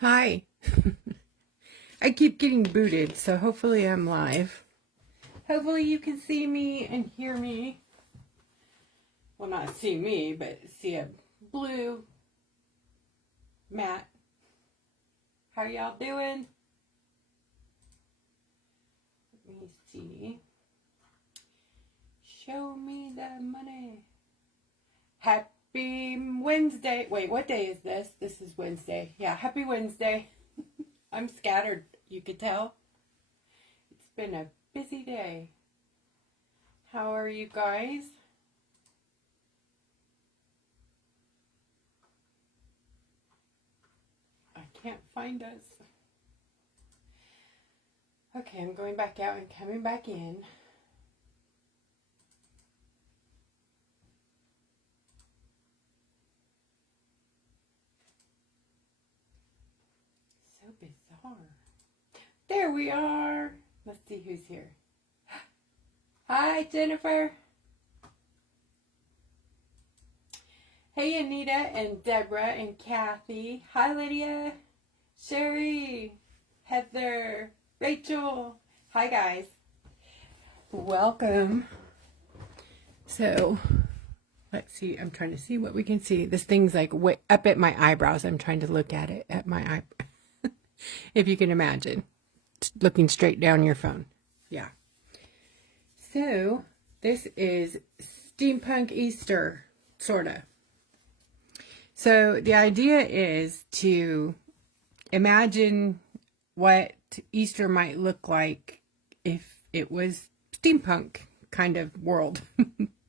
Hi. I keep getting booted, so hopefully I'm live. Hopefully you can see me and hear me. Well, not see me, but see a blue mat. How y'all doing? Let me see. Show me the money. Happy Wednesday. Wait, what day is this? This is Wednesday. Yeah, happy Wednesday. I'm scattered, you could tell. It's been a busy day. How are you guys? I can't find us. Okay, I'm going back out and coming back in. So bizarre. There we are. Let's see who's here. Hi, Jennifer. Hey, Anita and Deborah and Kathy. Hi, Lydia. Sherry. Heather. Rachel. Hi, guys. Welcome. So, let's see. I'm trying to see what we can see. This thing's like way up at my eyebrows. I'm trying to look at it at my eye. If you can imagine. Looking straight down your phone. Yeah. So, this is Steampunk Easter, sorta. So, the idea is to imagine what Easter might look like if it was steampunk kind of world.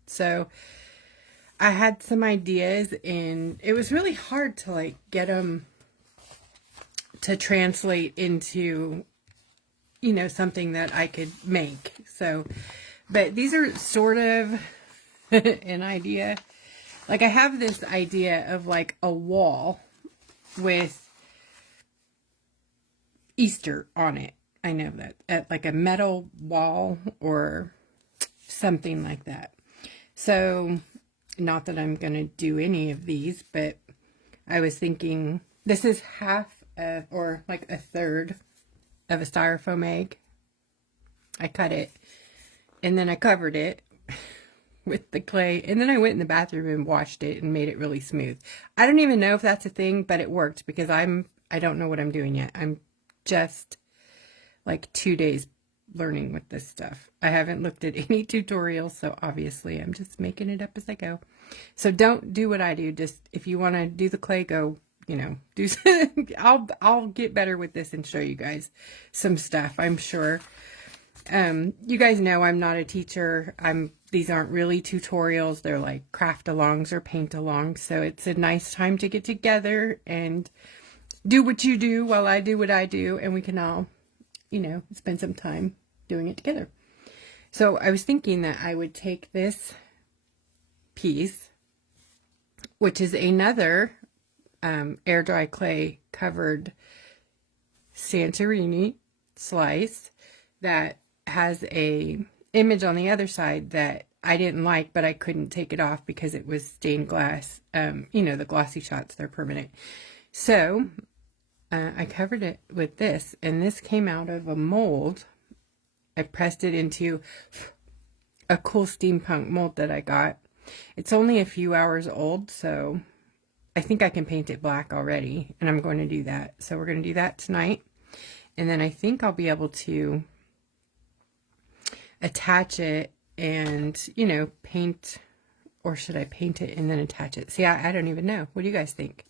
So, I had some ideas and it was really hard to like get them to translate into, you know, something that I could make. So, but these are sort of an idea. Like I have this idea of like a wall with Easter on it. I know that. At like a metal wall or something like that. So, not that I'm going to do any of these, but I was thinking this is half of, or like a third of a styrofoam egg. I cut it and then I covered it with the clay, and then I went in the bathroom and washed it and made it really smooth. I don't even know if that's a thing, but it worked because I don't know what I'm doing yet. I'm just like 2 days learning with this stuff. I haven't looked at any tutorials, so obviously I'm just making it up as I go. So don't do what I do. Just if you want to do the clay, go, you know, do I'll get better with this and show you guys some stuff, I'm sure. You guys know I'm not a teacher. These aren't really tutorials. They're like craft alongs or paint alongs. So it's a nice time to get together and do what you do while I do what I do. And we can all, you know, spend some time doing it together. So I was thinking that I would take this piece, which is another air dry clay covered Santorini slice that has a image on the other side that I didn't like, but I couldn't take it off because it was stained glass. You know, the glossy shots, they're permanent. So I covered it with this, and this came out of a mold. I pressed it into a cool steampunk mold that I got. It's only a few hours old, so I think I can paint it black already, and I'm going to do that. So we're going to do that tonight, and then I think I'll be able to attach it and, you know, paint, or should I paint it and then attach it? See, I don't even know. What do you guys think?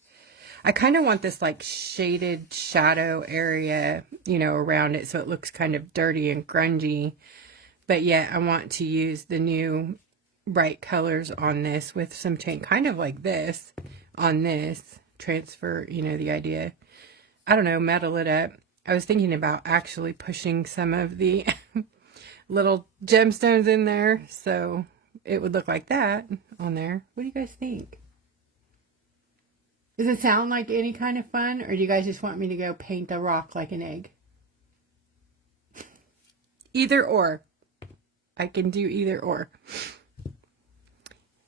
I kind of want this like shaded shadow area, you know, around it so it looks kind of dirty and grungy, but yet I want to use the new bright colors on this with some paint, kind of like this on this, transfer, you know, the idea. I don't know, metal it up. I was thinking about actually pushing some of the little gemstones in there so it would look like that on there. What do you guys think? Does it sound like any kind of fun, or do you guys just want me to go paint a rock like an egg? Either or. I can do either or.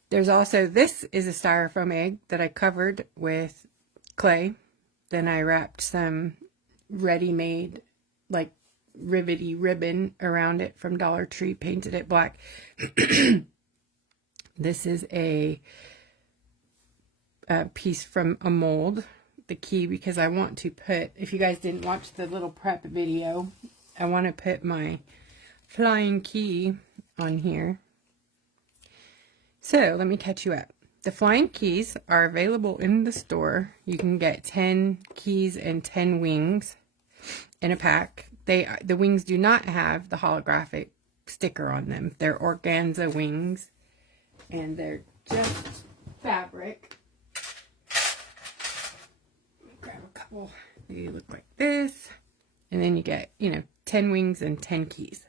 There's also, this is a styrofoam egg that I covered with clay. Then I wrapped some ready-made, like, rivety ribbon around it from Dollar Tree, painted it black. This is a piece from a mold, the key, because I want to put, if you guys didn't watch the little prep video, I want to put my flying key on here. So let me catch you up. The flying keys are available in the store. You can get 10 keys and 10 wings in a pack. The wings do not have the holographic sticker on them. They're organza wings, and they're just fabric. Grab a couple. They look like this, and then you get, you know, 10 wings and 10 keys.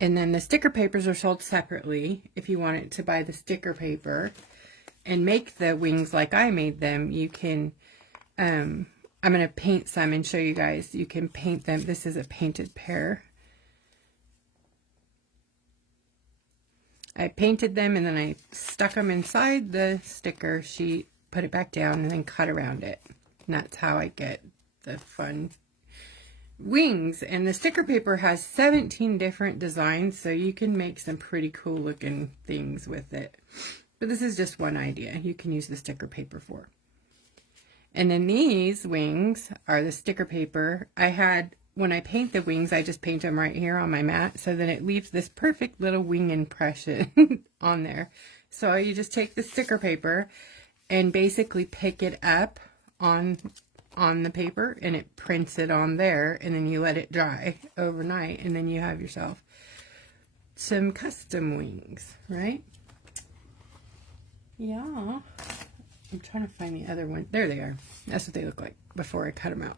And then the sticker papers are sold separately. If you wanted to buy the sticker paper and make the wings like I made them, you can, I'm going to paint some and show you guys. You can paint them. This is a painted pair. I painted them and then I stuck them inside the sticker sheet, put it back down, and then cut around it. And that's how I get the fun wings. And the sticker paper has 17 different designs, so you can make some pretty cool looking things with it. But this is just one idea you can use the sticker paper for. And then these wings are the sticker paper. When I paint the wings, I just paint them right here on my mat, so then it leaves this perfect little wing impression on there. So you just take the sticker paper and basically pick it up on the paper, and it prints it on there, and then you let it dry overnight, and then you have yourself some custom wings, right? Yeah. I'm trying to find the other one. There they are. That's what they look like before I cut them out.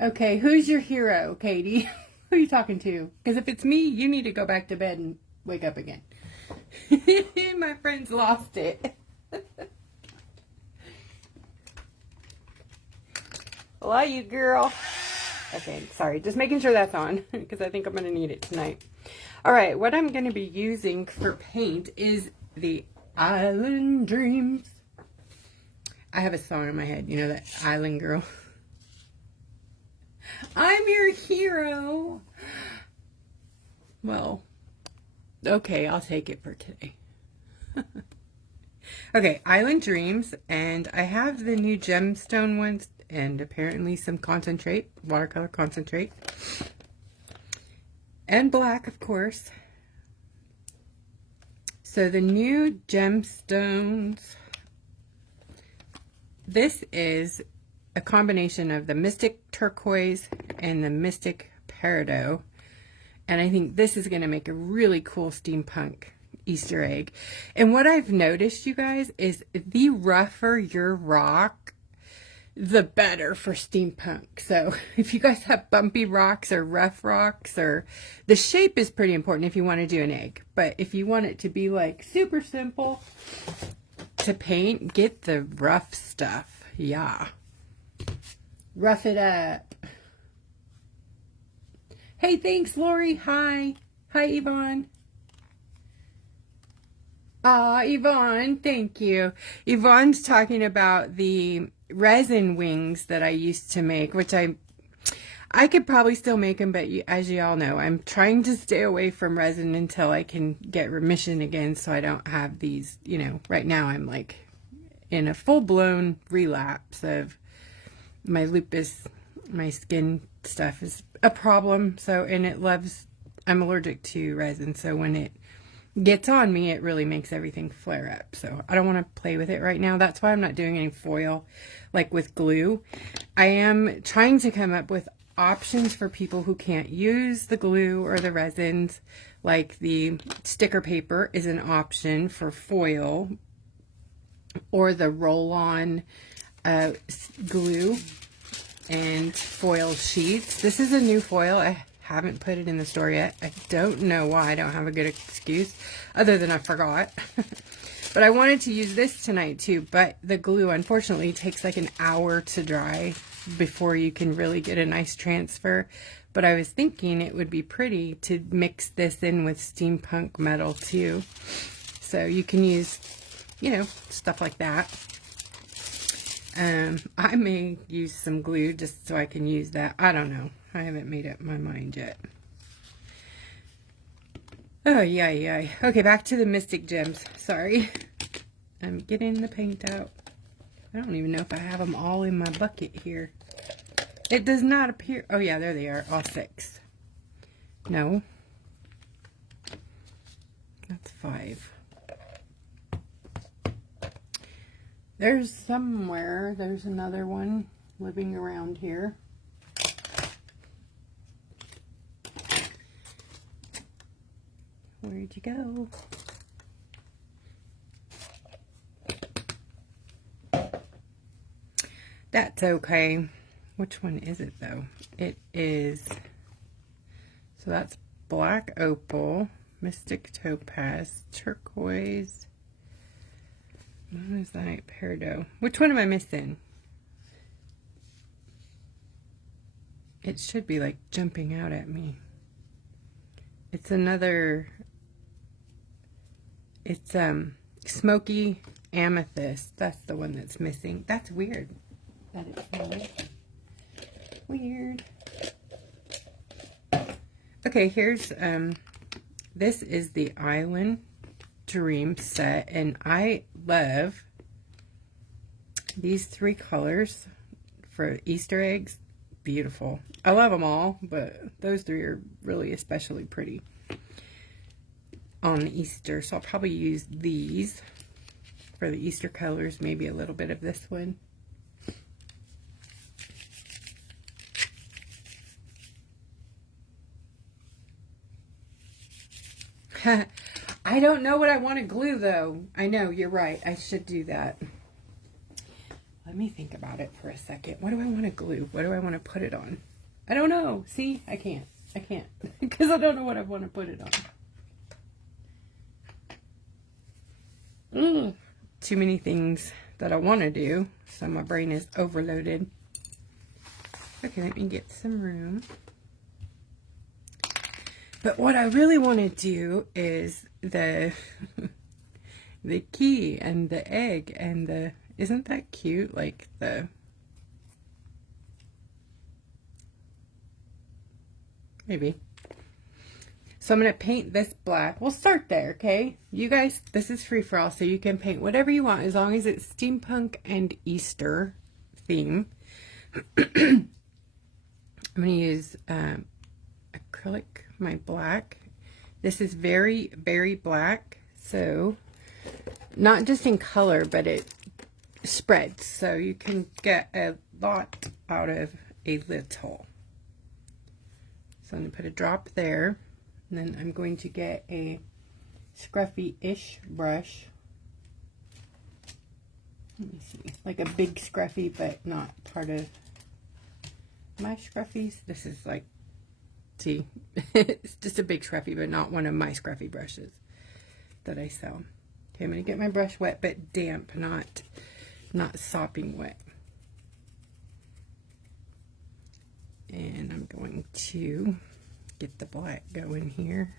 Okay, who's your hero, Katie? Who are you talking to? Because if it's me, you need to go back to bed and wake up again. My friends lost it. Love you, girl. Okay, sorry. Just making sure that's on, because I think I'm going to need it tonight. All right, what I'm going to be using for paint is the Island Dreams. I have a song in my head. You know that Island Girl? I'm your hero. Well, okay, I'll take it for today. Okay, Island Dreams, and I have the new gemstone ones, and apparently some concentrate, watercolor concentrate, and black, of course. So the new gemstones, this is a combination of the Mystic Turquoise and the Mystic Peridot. And I think this is going to make a really cool steampunk Easter egg. And what I've noticed, you guys, is the rougher your rock, the better for steampunk. So if you guys have bumpy rocks or rough rocks, or the shape is pretty important if you want to do an egg. But if you want it to be like super simple to paint, get the rough stuff. Yeah. Rough it up. Hey, thanks, Lori. Hi. Hi, Yvonne. Yvonne, thank you. Yvonne's talking about the resin wings that I used to make, which I could probably still make them, but as you all know, I'm trying to stay away from resin until I can get remission again, so I don't have these, you know, right now I'm like in a full-blown relapse of my lupus. My skin stuff is a problem, so, and I'm allergic to resin, so when it gets on me, it really makes everything flare up. So I don't want to play with it right now. That's why I'm not doing any foil like with glue. I am trying to come up with options for people who can't use the glue or the resins. Like the sticker paper is an option for foil, or the roll-on glue and foil sheets. This is a new foil. I haven't put it in the store yet. I don't know why. I don't have a good excuse other than I forgot. But I wanted to use this tonight too, but the glue unfortunately takes like an hour to dry before you can really get a nice transfer. But I was thinking it would be pretty to mix this in with steampunk metal too. So you can use, you know, stuff like that. I may use some glue just so I can use that. I don't know. I haven't made up my mind yet. Oh, yeah. Okay, back to the Mystic Gems. Sorry. I'm getting the paint out. I don't even know if I have them all in my bucket here. It does not appear. Oh, yeah, there they are. All 6. No. That's 5. There's somewhere, there's another one living around here. Where'd you go? That's okay. Which one is it though? It is, so that's black opal, mystic topaz, turquoise, monazite, peridot. Which one am I missing? It should be like jumping out at me. It's another, it's smoky amethyst. That's the one that's missing. That's weird that it's not. Weird. Okay, here's this is the Island Dream set, and I love these 3 colors for Easter eggs. Beautiful. I love them all, but those 3 are really especially pretty on Easter. So I'll probably use these for the Easter colors, maybe a little bit of this one. I don't know what I want to glue though. I know, you're right. I should do that. Let me think about it for a second. What do I want to glue? What do I want to put it on? I don't know. See, I can't. Because I don't know what I want to put it on. Too many things that I want to do, so my brain is overloaded. Okay, let me get some room. But what I really want to do is the the key and the egg and the, isn't that cute? Like the, maybe. So I'm going to paint this black. We'll start there, okay? You guys, this is free for all, so you can paint whatever you want as long as it's steampunk and Easter theme. I'm going to use acrylic, my black. This is very, very black, so not just in color, but it spreads, so you can get a lot out of a little. So I'm going to put a drop there, and then I'm going to get a scruffy-ish brush. Let me see, like a big scruffy, but not part of my scruffies. This is like, see, it's just a big scruffy, but not one of my scruffy brushes that I sell. Okay, I'm going to get my brush wet, but damp, not sopping wet. And I'm going to get the black going here.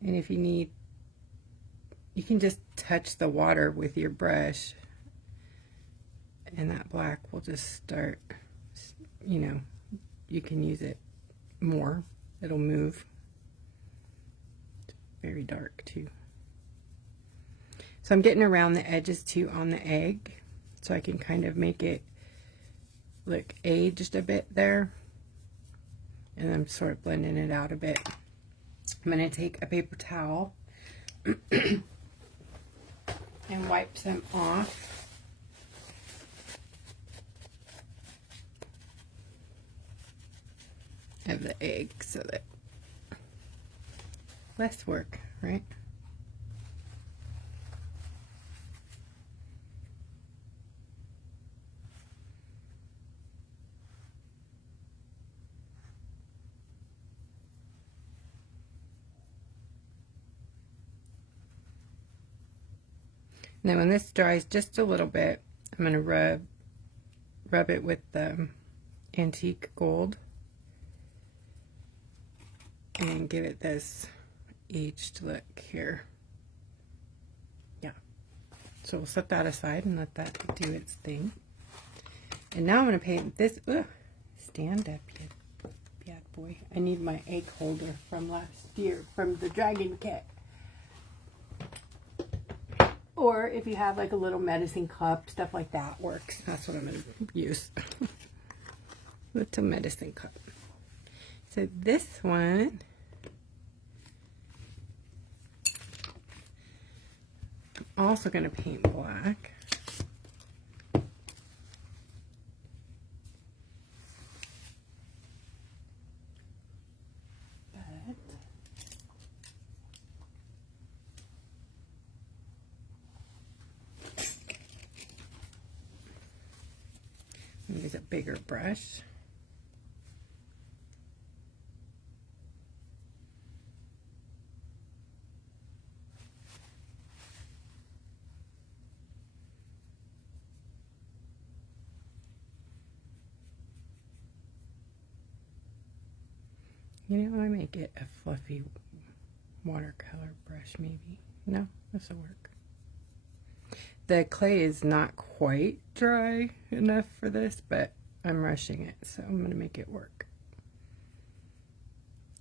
And if you need, you can just touch the water with your brush, and that black will just start, you know, you can use it more. It'll move. It's very dark too. So I'm getting around the edges too on the egg, so I can kind of make it look aged a bit there. And I'm sort of blending it out a bit. I'm going to take a paper towel and wipe some off. Of the egg, so that less work, right? And then when this dries just a little bit, I'm going to rub it with the antique gold and give it this aged look here. Yeah. So we'll set that aside and let that do its thing. And now I'm going to paint this. Ugh, stand up, you bad boy. I need my egg holder from last year from the dragon kit. Or if you have like a little medicine cup, stuff like that works. That's what I'm going to use. Little medicine cup. So this one, I'm also going to paint black. Use a bigger brush. You know, I may get a fluffy watercolor brush maybe. No, this will work. The clay is not quite dry enough for this, but I'm rushing it, so I'm going to make it work.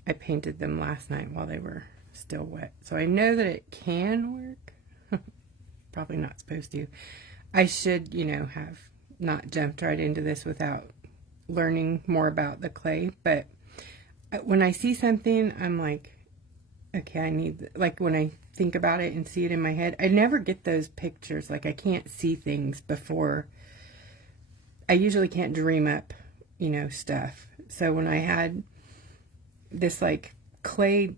I painted them last night while they were still wet, so I know that it can work. Probably not supposed to. I should, you know, have not jumped right into this without learning more about the clay, but when I see something, I'm like, okay, I need, like when I think about it and see it in my head, I never get those pictures. Like I can't see things before. I usually can't dream up, you know, stuff. So when I had this like clay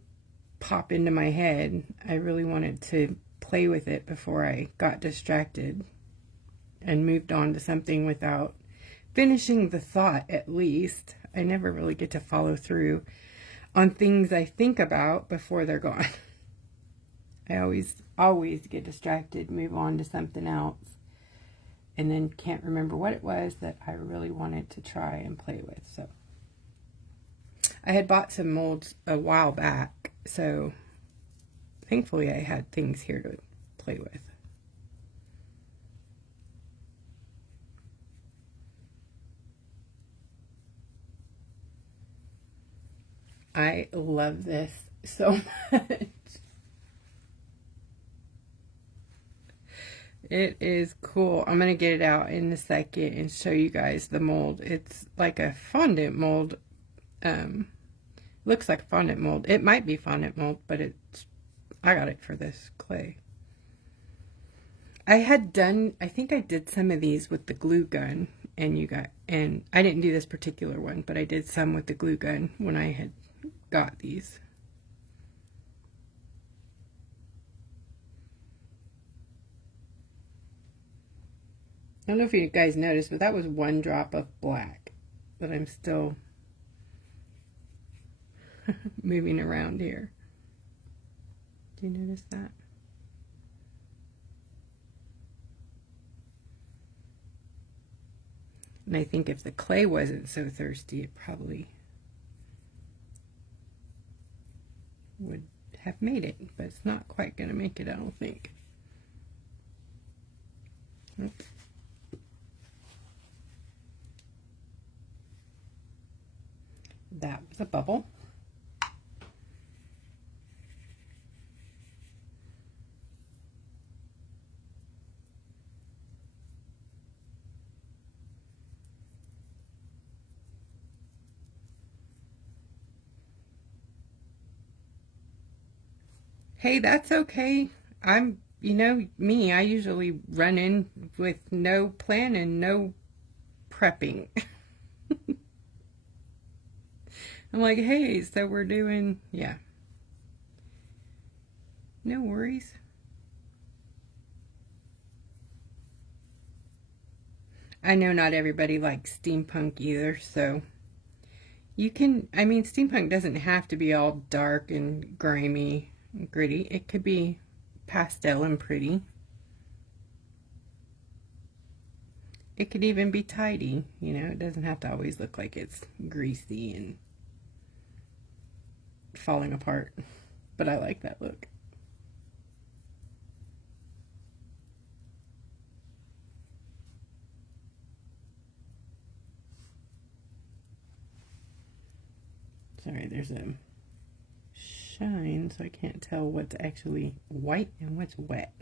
pop into my head, I really wanted to play with it before I got distracted and moved on to something without finishing the thought at least. I never really get to follow through on things I think about before they're gone. I always get distracted, move on to something else, and then can't remember what it was that I really wanted to try and play with. So I had bought some molds a while back, so thankfully I had things here to play with. I love this so much. It is cool. I'm going to get it out in a second and show you guys the mold. It's like a fondant mold. Looks like a fondant mold. It might be fondant mold, but I got it for this clay. I think I did some of these with the glue gun, and I didn't do this particular one, but I did some with the glue gun when I had got these. I don't know if you guys noticed, but that was one drop of black that I'm still moving around here. Do you notice that? And I think if the clay wasn't so thirsty, it probably would have made it, but it's not quite going to make it, I don't think. Oops. That was a bubble. Hey, that's okay. You know me, I usually run in with no plan and no prepping. I'm like, hey, so we're doing, yeah. No worries. I know not everybody likes steampunk either, so you can, I mean, steampunk doesn't have to be all dark and grimy and gritty. It could be pastel and pretty. it could even be tidy, you know, it doesn't have to always look like it's greasy and falling apart, but I like that look. Sorry, there's a shine, so I can't tell what's actually white and what's wet.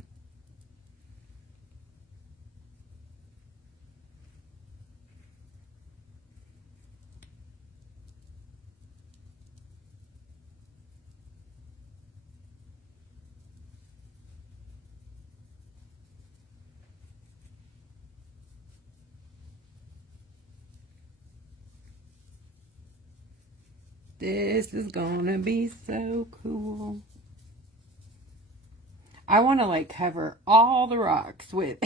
This is gonna be so cool. I want to like cover all the rocks with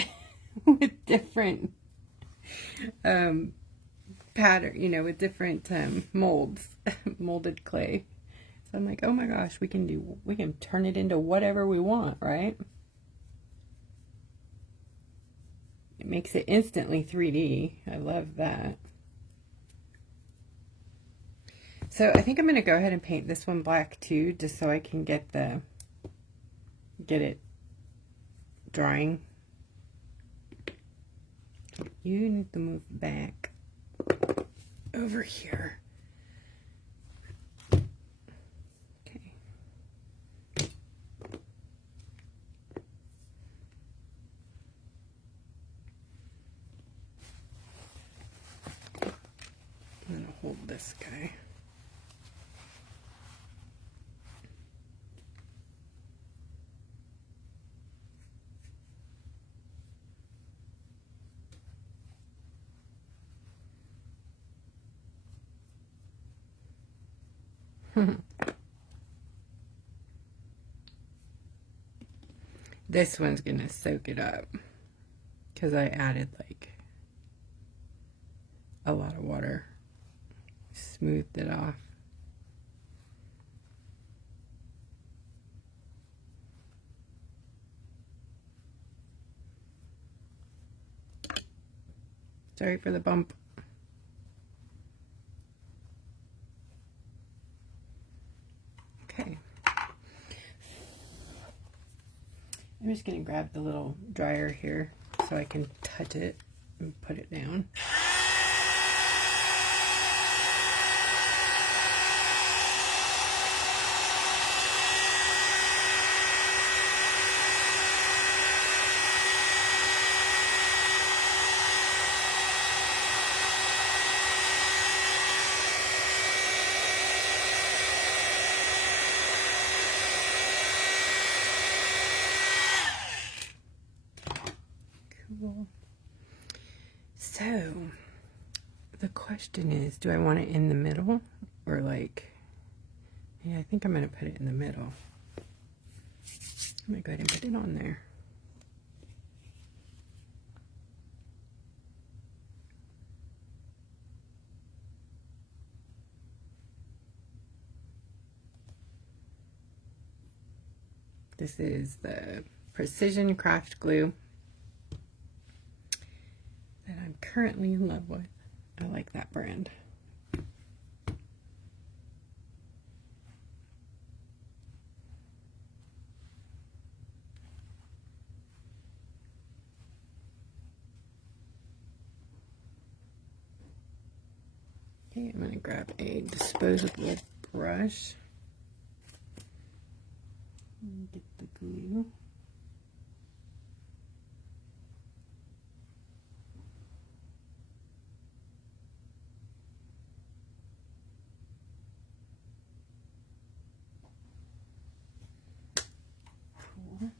with different pattern, you know, with different molds, molded clay. So I'm like, oh my gosh, we can turn it into whatever we want, right? It makes it instantly 3D. I love that. So I think I'm going to go ahead and paint this one black too, just so I can get it drying. You need to move back over here. Okay. I'm going to hold this guy. This one's gonna soak it up because I added like a lot of water, smoothed it off. Sorry for the bump. Okay. I'm just going to grab the little dryer here so I can touch it and put it down. Cool. So, the question is, do I want it in the middle or like, yeah, I think I'm going to put it in the middle. I'm going to go ahead and put it on there. This is the Precision Craft Glue that I'm currently in love with. I like that brand. Okay, I'm going to grab a disposable brush and get the glue. Cool.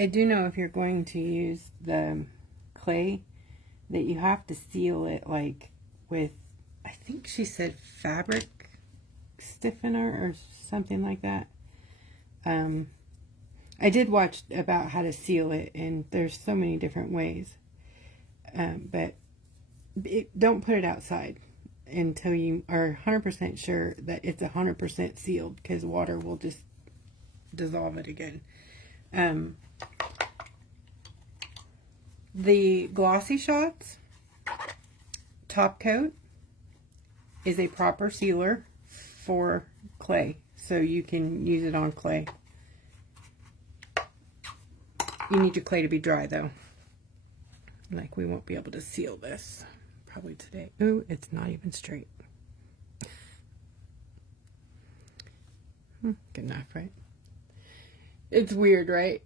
I do know if you're going to use the clay that you have to seal it like with, I think she said fabric stiffener or something like that. I did watch about how to seal it, and there's so many different ways. But don't put it outside until you are 100% sure that it's 100% sealed, because water will just dissolve it again. The Glossy Shots top coat is a proper sealer for clay, so you can use it on clay. You need your clay to be dry though. Like, we won't be able to seal this probably today. Ooh, it's not even straight. Good enough, right? It's weird, right?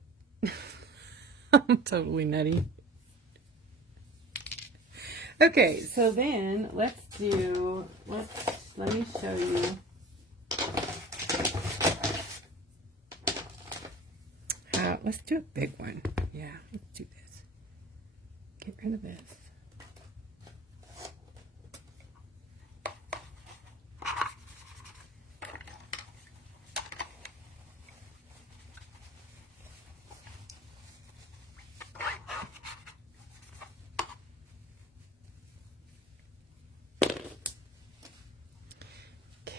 I'm totally nutty. Okay, so then let me show you how, let's do a big one. Yeah, let's do this. Get rid of this.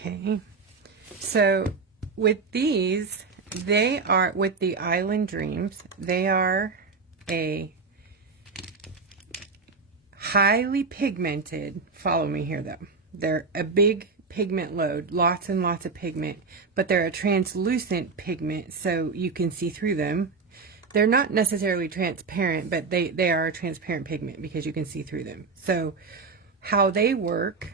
Okay, so with these, they are, with the Island Dreams, they are a highly pigmented, follow me here though, they're a big pigment load, lots and lots of pigment, but they're a translucent pigment, so you can see through them. They're not necessarily transparent, but they are a transparent pigment because you can see through them. So how they work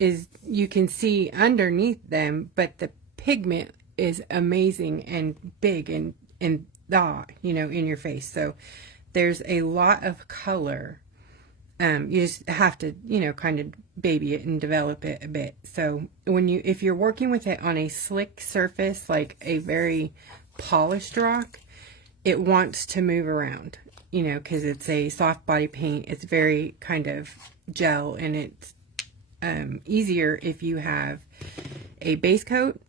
is you can see underneath them, but the pigment is amazing and big and you know, in your face. So there's a lot of color. You just have to, you know, kind of baby it and develop it a bit. So if you're working with it on a slick surface, like a very polished rock, it wants to move around, you know, because it's a soft body paint. It's very kind of gel, and it's easier if you have a base coat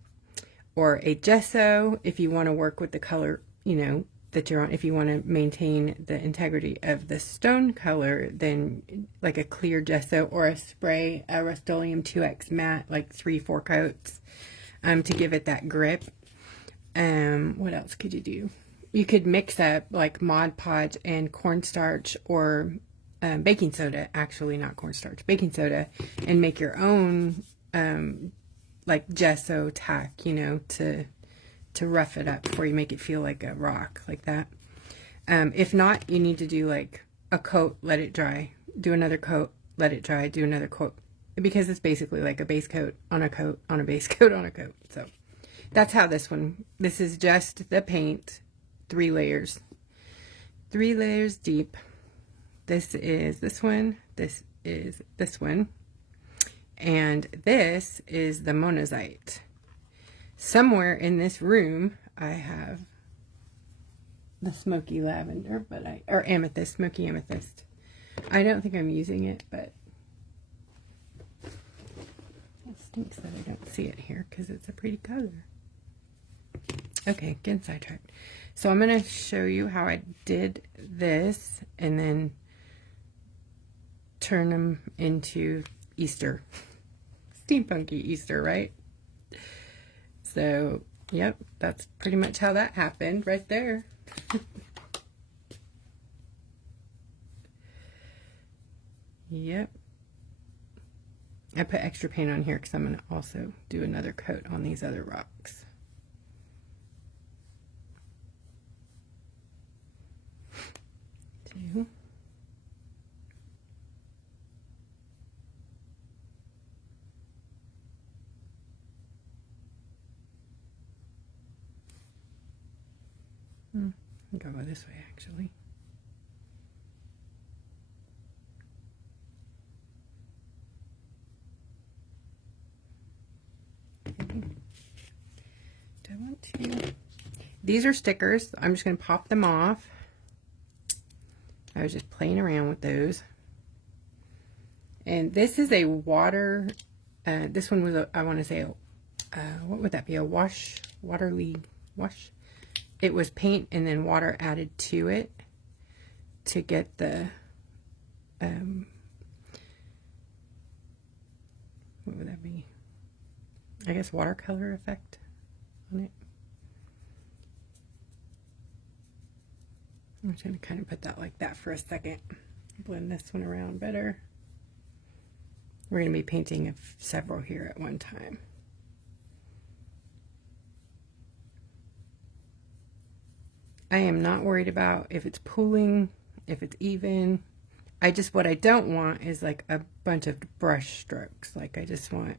or a gesso, if you want to work with the color, you know, that you're on. If you want to maintain the integrity of the stone color, then like a clear gesso or a spray, a Rust-Oleum 2X matte, like 3-4 coats, to give it that grip. What else could you do? You could mix up like Mod Podge and cornstarch, or baking soda, actually not cornstarch, baking soda, and make your own like gesso tack, you know, to rough it up before you make it feel like a rock like that. If not, you need to do like a coat, let it dry, do another coat, let it dry, do another coat, because it's basically like a base coat on a coat on a base coat on a coat. So that's how this is just the paint, 3 layers deep. This is this one, this is this one, and this is the monazite. Somewhere in this room I have the smoky lavender, or amethyst, smoky amethyst. I don't think I'm using it, but it stinks that I don't see it here because it's a pretty color. Okay, getting sidetracked. So I'm going to show you how I did this and then turn them into Easter. Steampunky Easter, right? So, yep, that's pretty much how that happened right there. Yep. I put extra paint on here because I'm going to also do another coat on these other rocks. Two. I'll go this way, actually. Okay. Do I want to? These are stickers. I'm just going to pop them off. I was just playing around with those. And this is a water, this one was, I want to say, what would that be? A waterly wash? It was paint and then water added to it to get the, what would that be? I guess watercolor effect on it. I'm just going to kind of put that like that for a second. Blend this one around better. We're going to be painting several here at one time. I am not worried about if it's pooling, if it's even. What I don't want is like a bunch of brush strokes. Like I just want,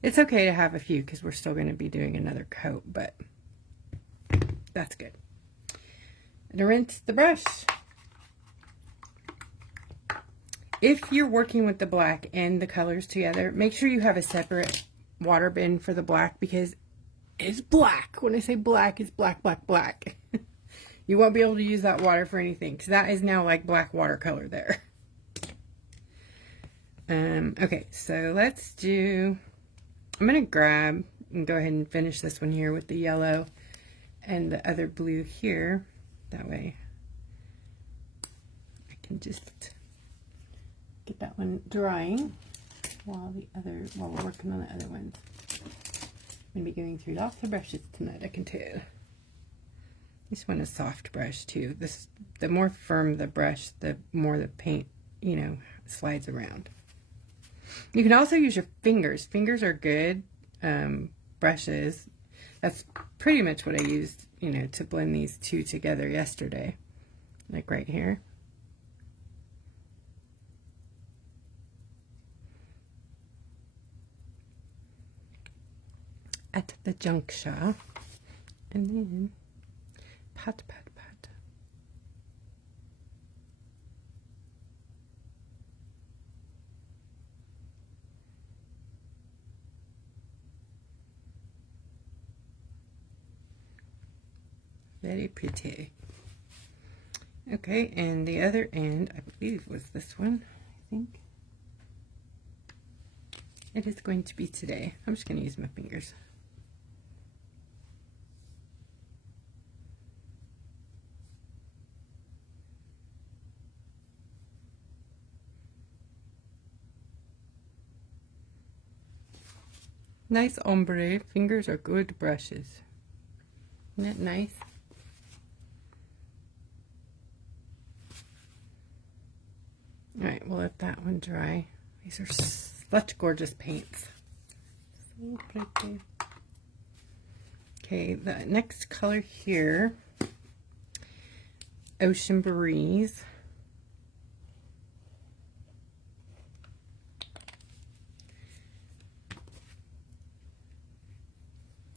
it's okay to have a few because we're still going to be doing another coat, but that's good. And rinse the brush. If you're working with the black and the colors together, make sure you have a separate water bin for the black because it's black. When I say black, it's black, black, black. You won't be able to use that water for anything because that is now like black watercolor there. Okay, so let's do, I'm going to grab and go ahead and finish this one here with the yellow and the other blue here. That way I can just get that one drying while we're working on the other ones. I'm going to be going through lots of brushes tonight, I can tell. This one is a soft brush too. The more firm the brush, the more the paint, you know, slides around. You can also use your fingers. Fingers are good brushes. That's pretty much what I used, you know, to blend these two together yesterday. Like right here. At the juncture. And then pat, pat, pat. Very pretty. Okay, and the other end, I believe was this one, I think. It is going to be today. I'm just going to use my fingers. Nice ombre. Fingers are good brushes. Isn't that nice? Alright, we'll let that one dry. These are such gorgeous paints. So pretty. Okay, the next color here, Ocean Breeze.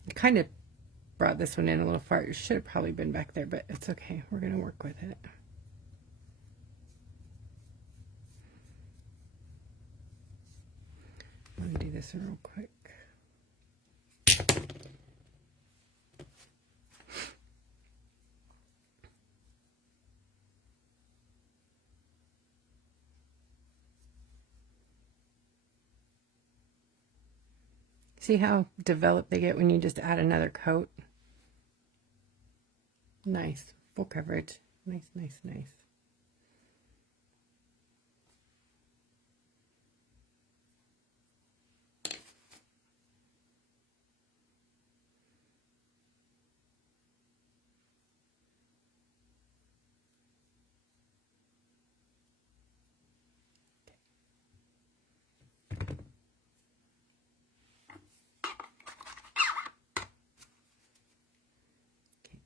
I kind of brought this one in a little far. It should have probably been back there, but it's okay. We're going to work with it. I'm going to do this real quick. See how developed they get when you just add another coat? Nice. Full coverage. Nice, nice, nice.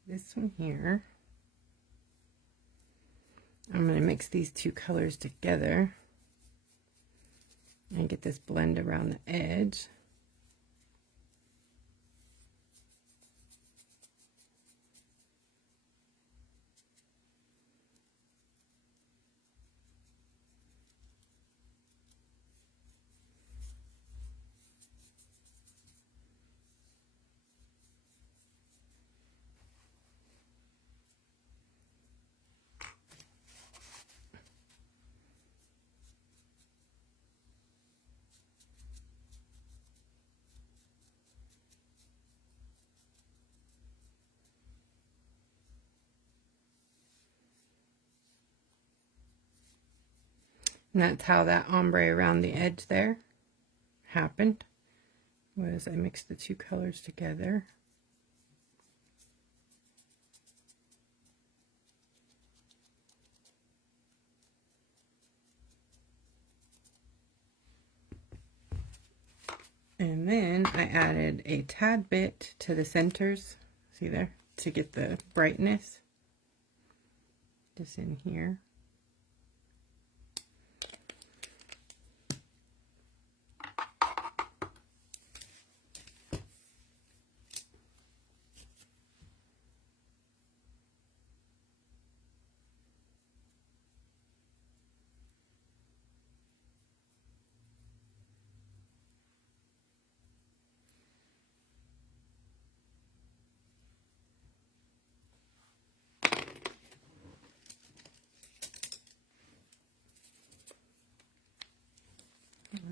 This one here, I'm going to mix these two colors together and get this blend around the edge. And that's how that ombre around the edge there happened, was I mixed the two colors together. And then I added a tad bit to the centers, see there, to get the brightness, just in here.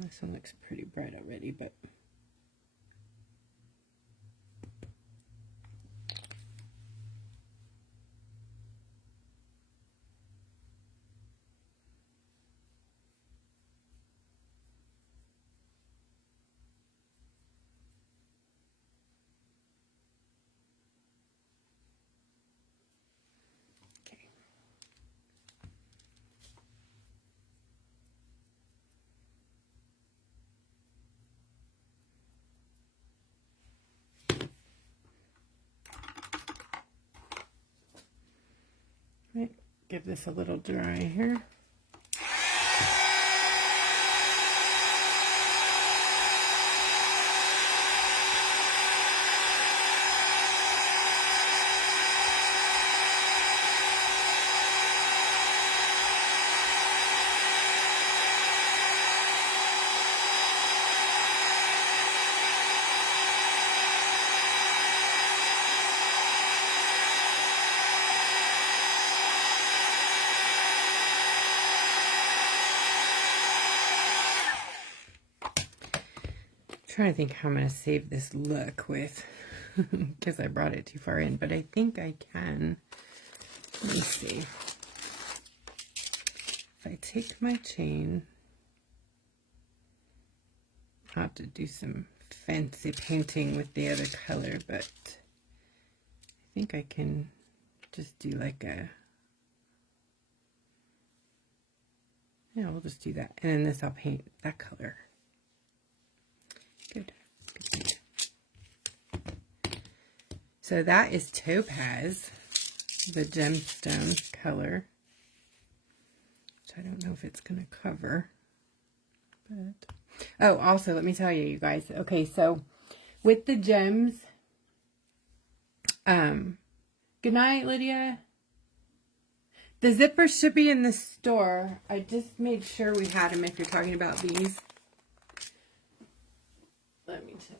This one looks pretty bright already, but okay. Right, give this a little dry here. Trying to think how I'm going to save this look with, because I brought it too far in, but I think I can. Let me see. If I take my chain, I'll have to do some fancy painting with the other color, but I think I can just do like a, yeah, we'll just do that. And then this I'll paint that color. Good. So that is topaz, the gemstone color, which I don't know if it's going to cover, but oh, also let me tell you, you guys. Okay, so with the gems, good night, Lydia. The zippers should be in the store. I just made sure we had them if you're talking about these. Let me check.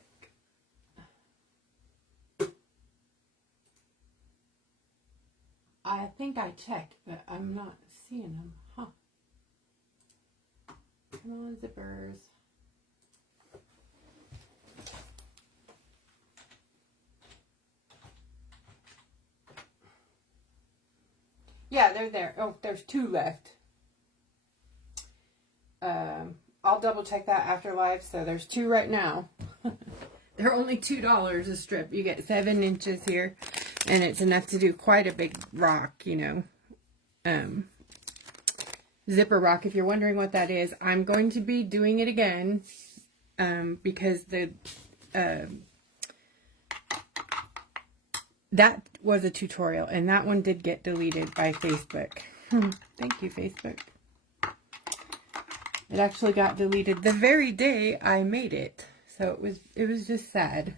I think I checked, but I'm not seeing them. Huh. Come on, zippers. Yeah, they're there. Oh, there's two left. I'll double check that after live. So there's two right now. They're only $2 a strip. You get 7 inches here, and it's enough to do quite a big rock, you know. Zipper rock. If you're wondering what that is, I'm going to be doing it again, because that was a tutorial, and that one did get deleted by Facebook. Thank you, Facebook. It actually got deleted the very day I made it. So it was just sad.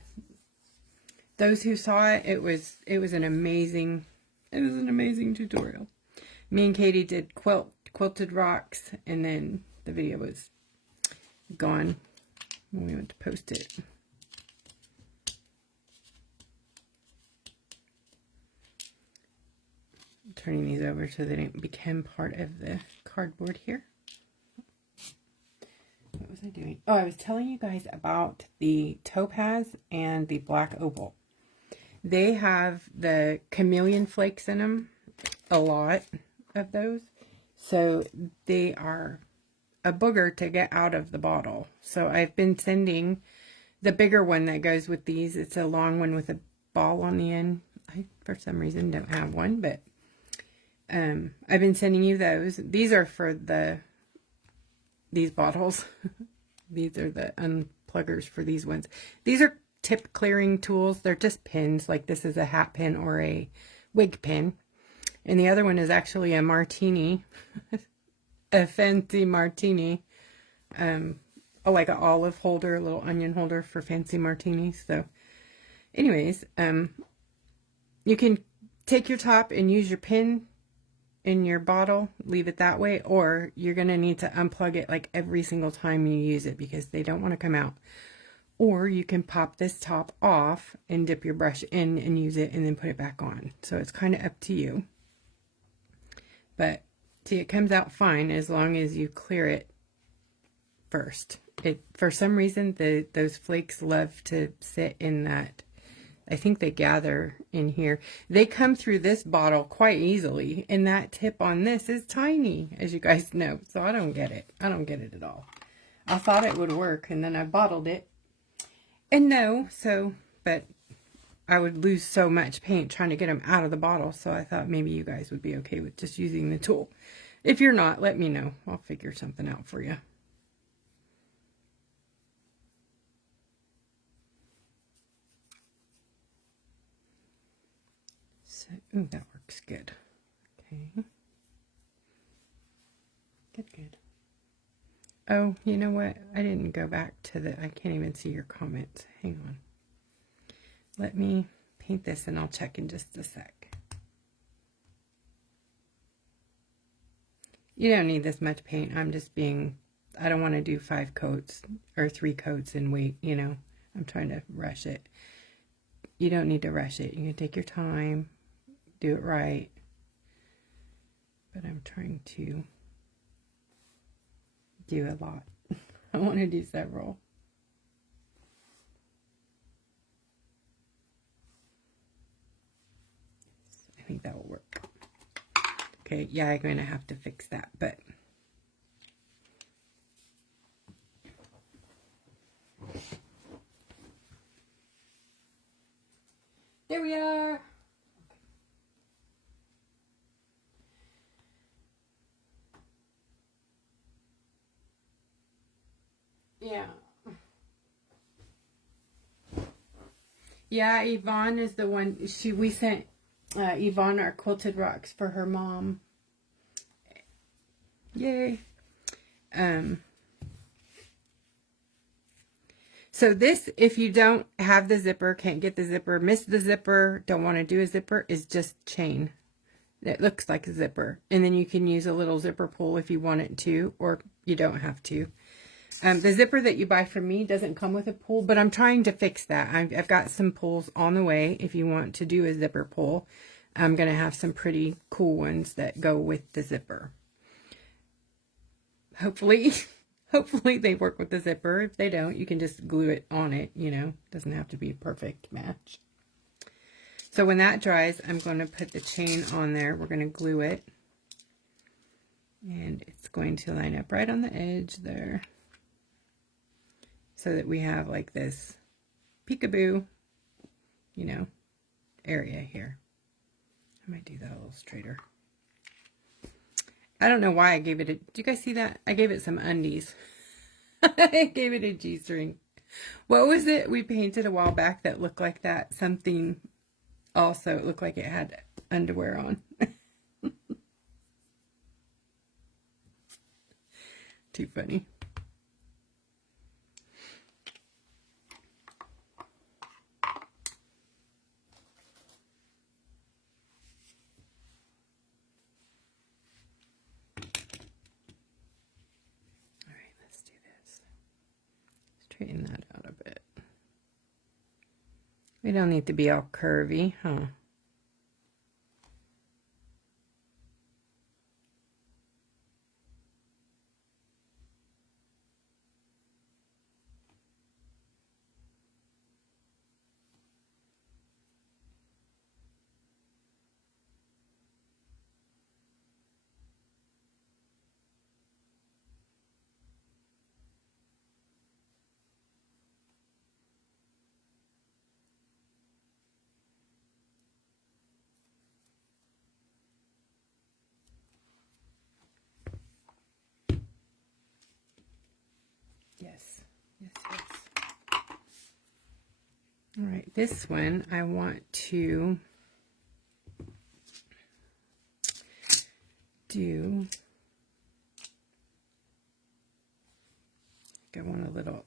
Those who saw it, it was an amazing tutorial. Me and Katie did quilted rocks, and then the video was gone when we went to post it. I'm turning these over so they don't become part of the cardboard here. What was I doing? Oh, I was telling you guys about the topaz and the black opal. They have the chameleon flakes in them, a lot of those. So they are a booger to get out of the bottle. So I've been sending the bigger one that goes with these. It's a long one with a ball on the end. I, for some reason, don't have one, but I've been sending you those. These are for these bottles. These are the unpluggers for these ones. These are tip clearing tools. They're just pins. Like this is a hat pin or a wig pin. And the other one is actually a martini. A fancy martini. Like an olive holder, a little onion holder for fancy martinis. So anyways, you can take your top and use your pin in your bottle, leave it that way, or you're going to need to unplug it like every single time you use it because they don't want to come out. Or you can pop this top off and dip your brush in and use it and then put it back on. So it's kind of up to you. But see, it comes out fine as long as you clear it first. For some reason, those flakes love to sit in that. I think they gather in here. They come through this bottle quite easily, and that tip on this is tiny, as you guys know. So I don't get it. I don't get it at all. I thought it would work, and then I bottled it. And no, but I would lose so much paint trying to get them out of the bottle, so I thought maybe you guys would be okay with just using the tool. If you're not, let me know. I'll figure something out for you. So, ooh, that works good. Okay. Good. Oh, you know what? I didn't go back to I can't even see your comments. Hang on. Let me paint this and I'll check in just a sec. You don't need this much paint. I don't want to do 5 coats or 3 coats and wait, you know. I'm trying to rush it. You don't need to rush it. You can take your time, do it right. But I'm trying to do a lot. I want to do several. I think that will work. Okay, yeah, I'm going to have to fix that, but there we are. Yeah. Yeah, Yvonne is the one. We sent Yvonne our quilted rocks for her mom. Yay. So this, if you don't have the zipper, can't get the zipper, miss the zipper, don't want to do a zipper, is just chain. It looks like a zipper. And then you can use a little zipper pull if you want it to, or you don't have to. The zipper that you buy from me doesn't come with a pull, but I'm trying to fix that. I've got some pulls on the way if you want to do a zipper pull. I'm going to have some pretty cool ones that go with the zipper. Hopefully they work with the zipper. If they don't, you can just glue it on it, you know. Doesn't have to be a perfect match. So when that dries, I'm going to put the chain on there. We're going to glue it. And it's going to line up right on the edge there. So that we have like this peekaboo, you know, area here. I might do that a little straighter. I don't know why I gave it a, do you guys see that? I gave it some undies. I gave it a G-string. What was it we painted a while back that looked like that? Something also, it looked like it had underwear on. Too funny. Straighten that out a bit. We don't need to be all curvy, huh? All right, this one I want to do, I want a little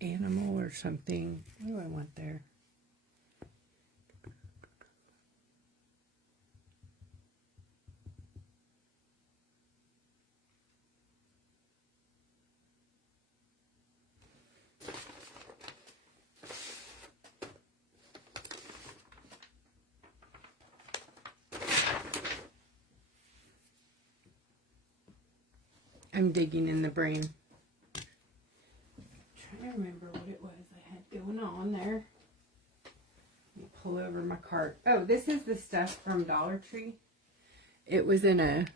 animal or something. What do I want there? I'm digging in the brain. Trying to remember what it was I had going on there. Let me pull over my cart. Oh, this is the stuff from Dollar Tree. It was in a,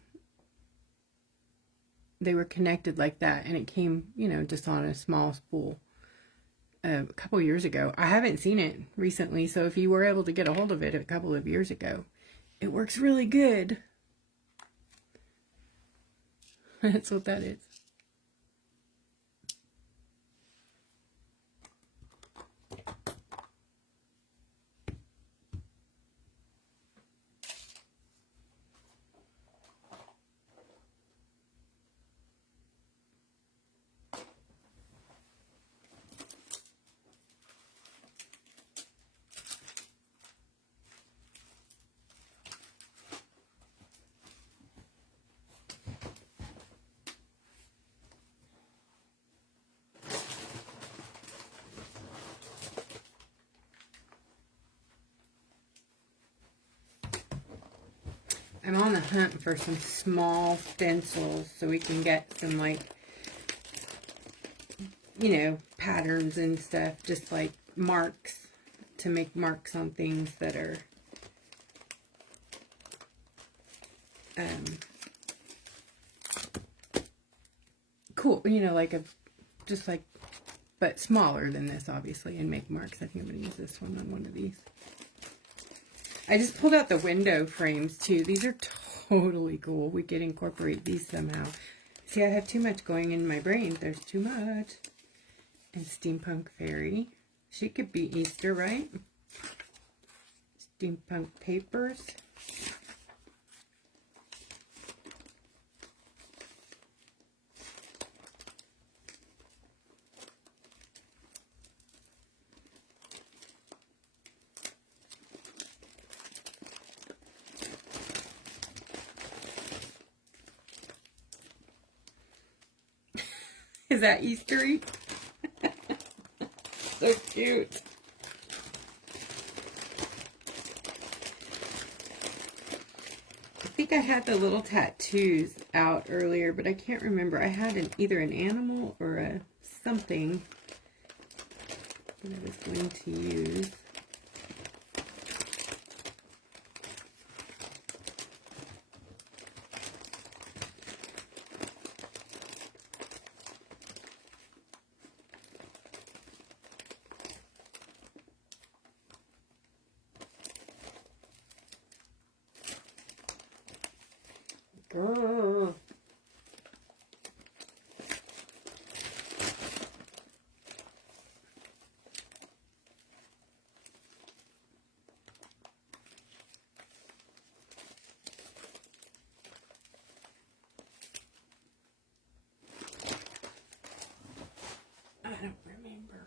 they were connected like that, and it came, you know, just on a small spool a couple years ago. I haven't seen it recently, so if you were able to get a hold of it a couple of years ago, it works really good. That's what that is. I'm on the hunt for some small stencils so we can get some, like, you know, patterns and stuff, just like marks, to make marks on things that are cool, you know, like just like, but smaller than this, obviously, and make marks. I think I'm going to use this one on one of these. I just pulled out the window frames too. These are totally cool. We could incorporate these somehow. See, I have too much going in my brain. There's too much. And Steampunk Fairy. She could be Easter, right? Steampunk Papers. Is that Eastery? So cute. I think I had the little tattoos out earlier, but I can't remember. I had either an animal or a something that I was going to use. Grrr. I don't remember.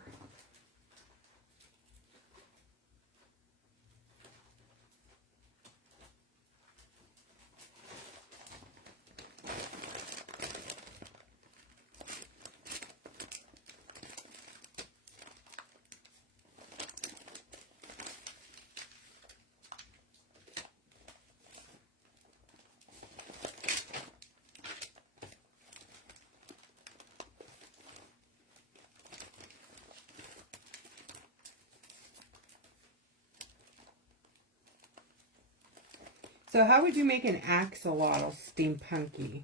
So how would you make an axolotl steampunky?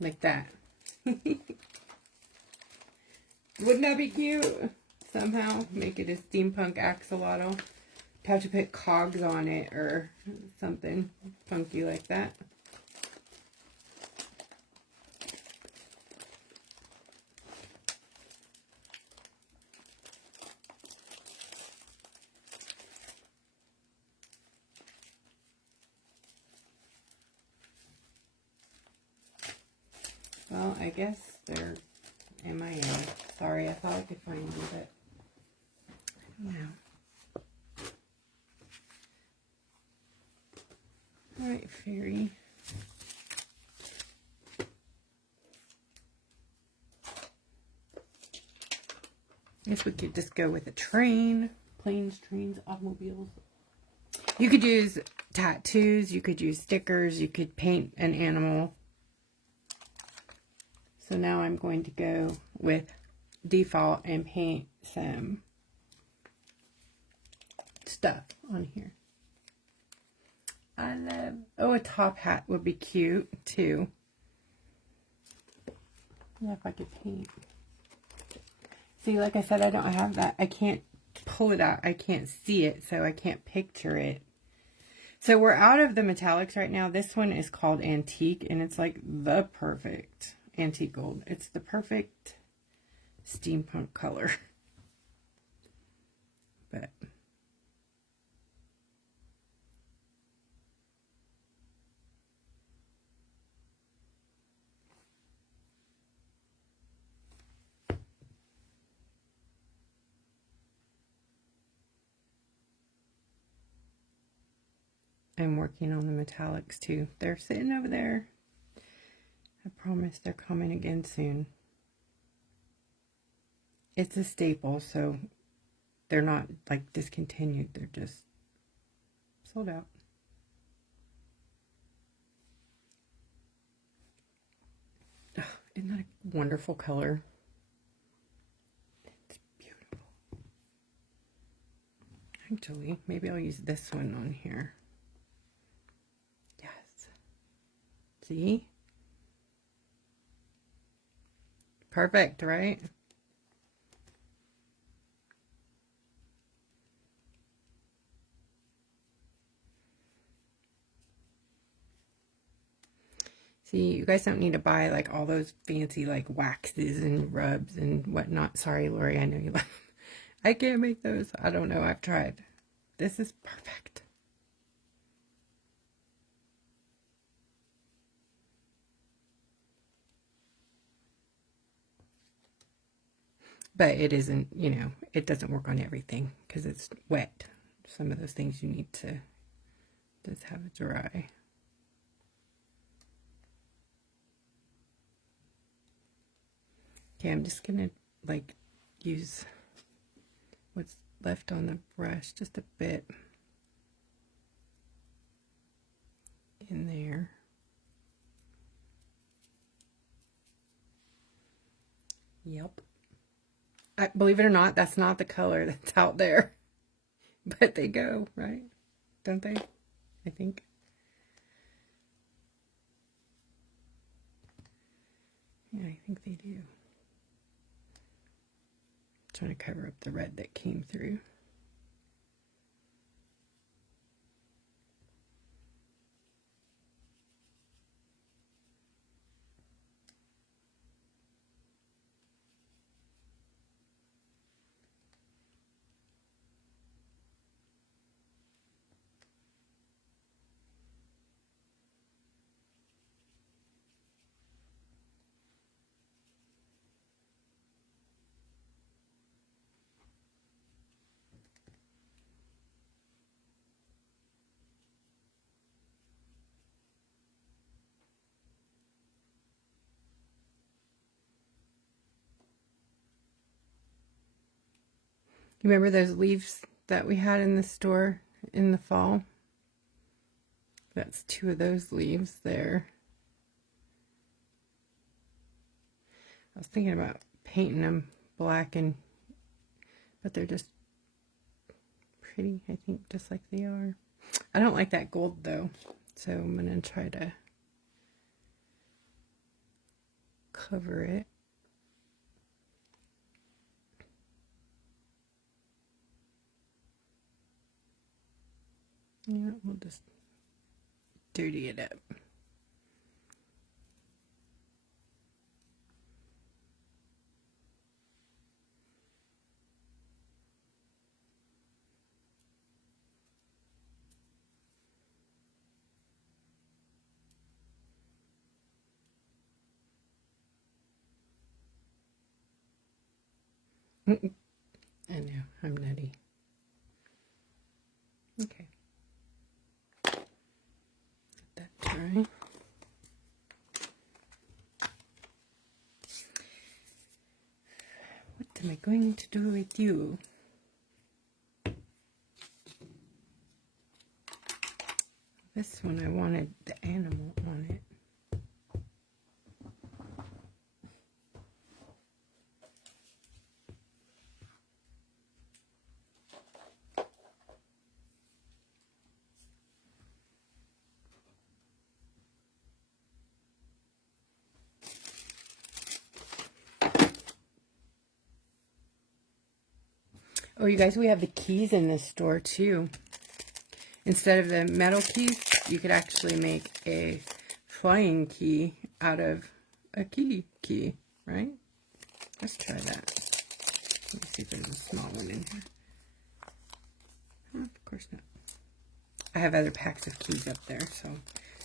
Like that. Wouldn't that be cute? Somehow make it a steampunk axolotl. Have to put cogs on it or something funky like that. Well, I guess they're MIA. Sorry, I thought I could find them, but I don't know. All right, fairy. I guess we could just go with a train. Planes, trains, automobiles. You could use tattoos. You could use stickers. You could paint an animal. So now I'm going to go with default and paint some stuff on here. I love, oh, a top hat would be cute too. Yeah, if I could paint. See, like I said, I don't have that. I can't pull it out. I can't see it, so I can't picture it. So we're out of the metallics right now. This one is called Antique, and it's like the perfect antique gold. It's the perfect steampunk color. But I'm working on the metallics too. They're sitting over there. I promise they're coming again soon. It's a staple, so they're not like discontinued. They're just sold out. Oh, isn't that a wonderful color? It's beautiful. Actually, maybe I'll use this one on here. Yes. See? Perfect, right? See, you guys don't need to buy like all those fancy like waxes and rubs and whatnot. Sorry, Lori, I know you like. I can't make those. I don't know. I've tried. This is perfect. But it isn't, you know, it doesn't work on everything because it's wet. Some of those things you need to just have it dry. Okay, I'm just gonna like use what's left on the brush just a bit in there. Yep. Believe it or not, that's not the color that's out there. But they go, right? Don't they? I think. Yeah, I think they do. Trying to cover up the red that came through. You remember those leaves that we had in the store in the fall? That's 2 of those leaves there. I was thinking about painting them black, but they're just pretty, I think, just like they are. I don't like that gold though, so I'm going to try to cover it. Yeah, we'll just dirty it up. I know, I'm nutty. Okay. Let that dry. What am I going to do with you? This one I wanted the animal on it. Oh, you guys, we have the keys in this store too. Instead of the metal keys, you could actually make a flying key out of a key, right? Let's try that. Let me see if there's a small one in here. Oh, of course not. I have other packs of keys up there, so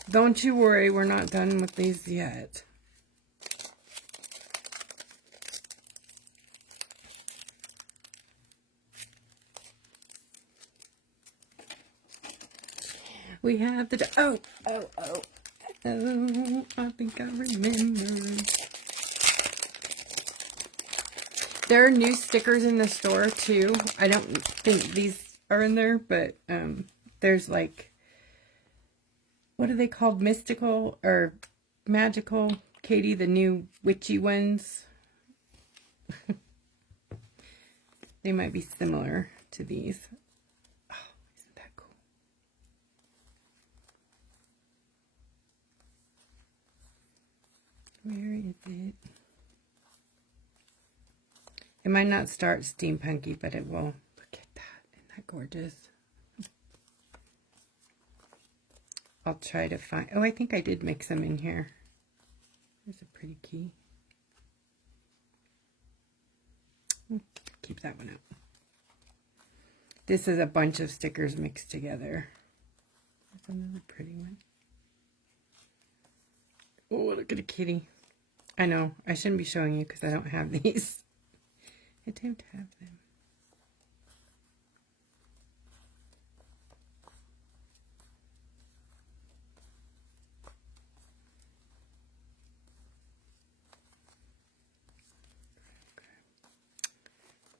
don't you worry, we're not done with these yet. We have the... Oh, I think I remember. There are new stickers in the store, too. I don't think these are in there, but there's like... What are they called? Mystical or magical? Katie, the new witchy ones. They might be similar to these. Where is it? It might not start steampunky, but it will. Look at that. Isn't that gorgeous? I'll try to find... Oh, I think I did mix them in here. There's a pretty key. Keep that one out. This is a bunch of stickers mixed together. There's another pretty one. Oh, look at a kitty. I know, I shouldn't be showing you because I don't have these. I don't have them.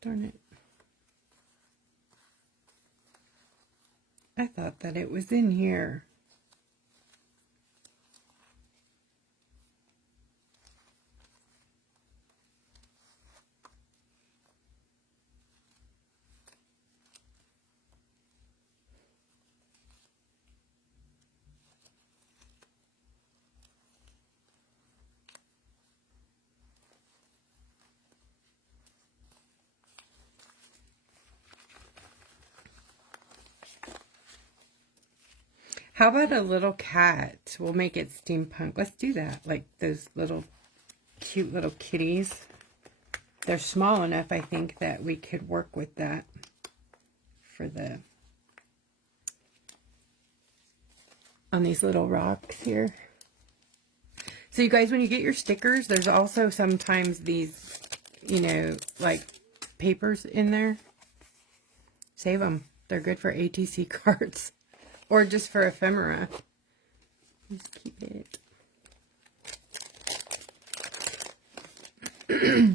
Darn it. I thought that it was in here. How about a little cat? We'll make it steampunk. Let's do that. Like those little cute little kitties. They're small enough, I think, that we could work with that for the... on these little rocks here. So you guys, when you get your stickers, there's also sometimes these, you know, like papers in there. Save them. They're good for ATC cards. Or just for ephemera. Just keep it. Okay.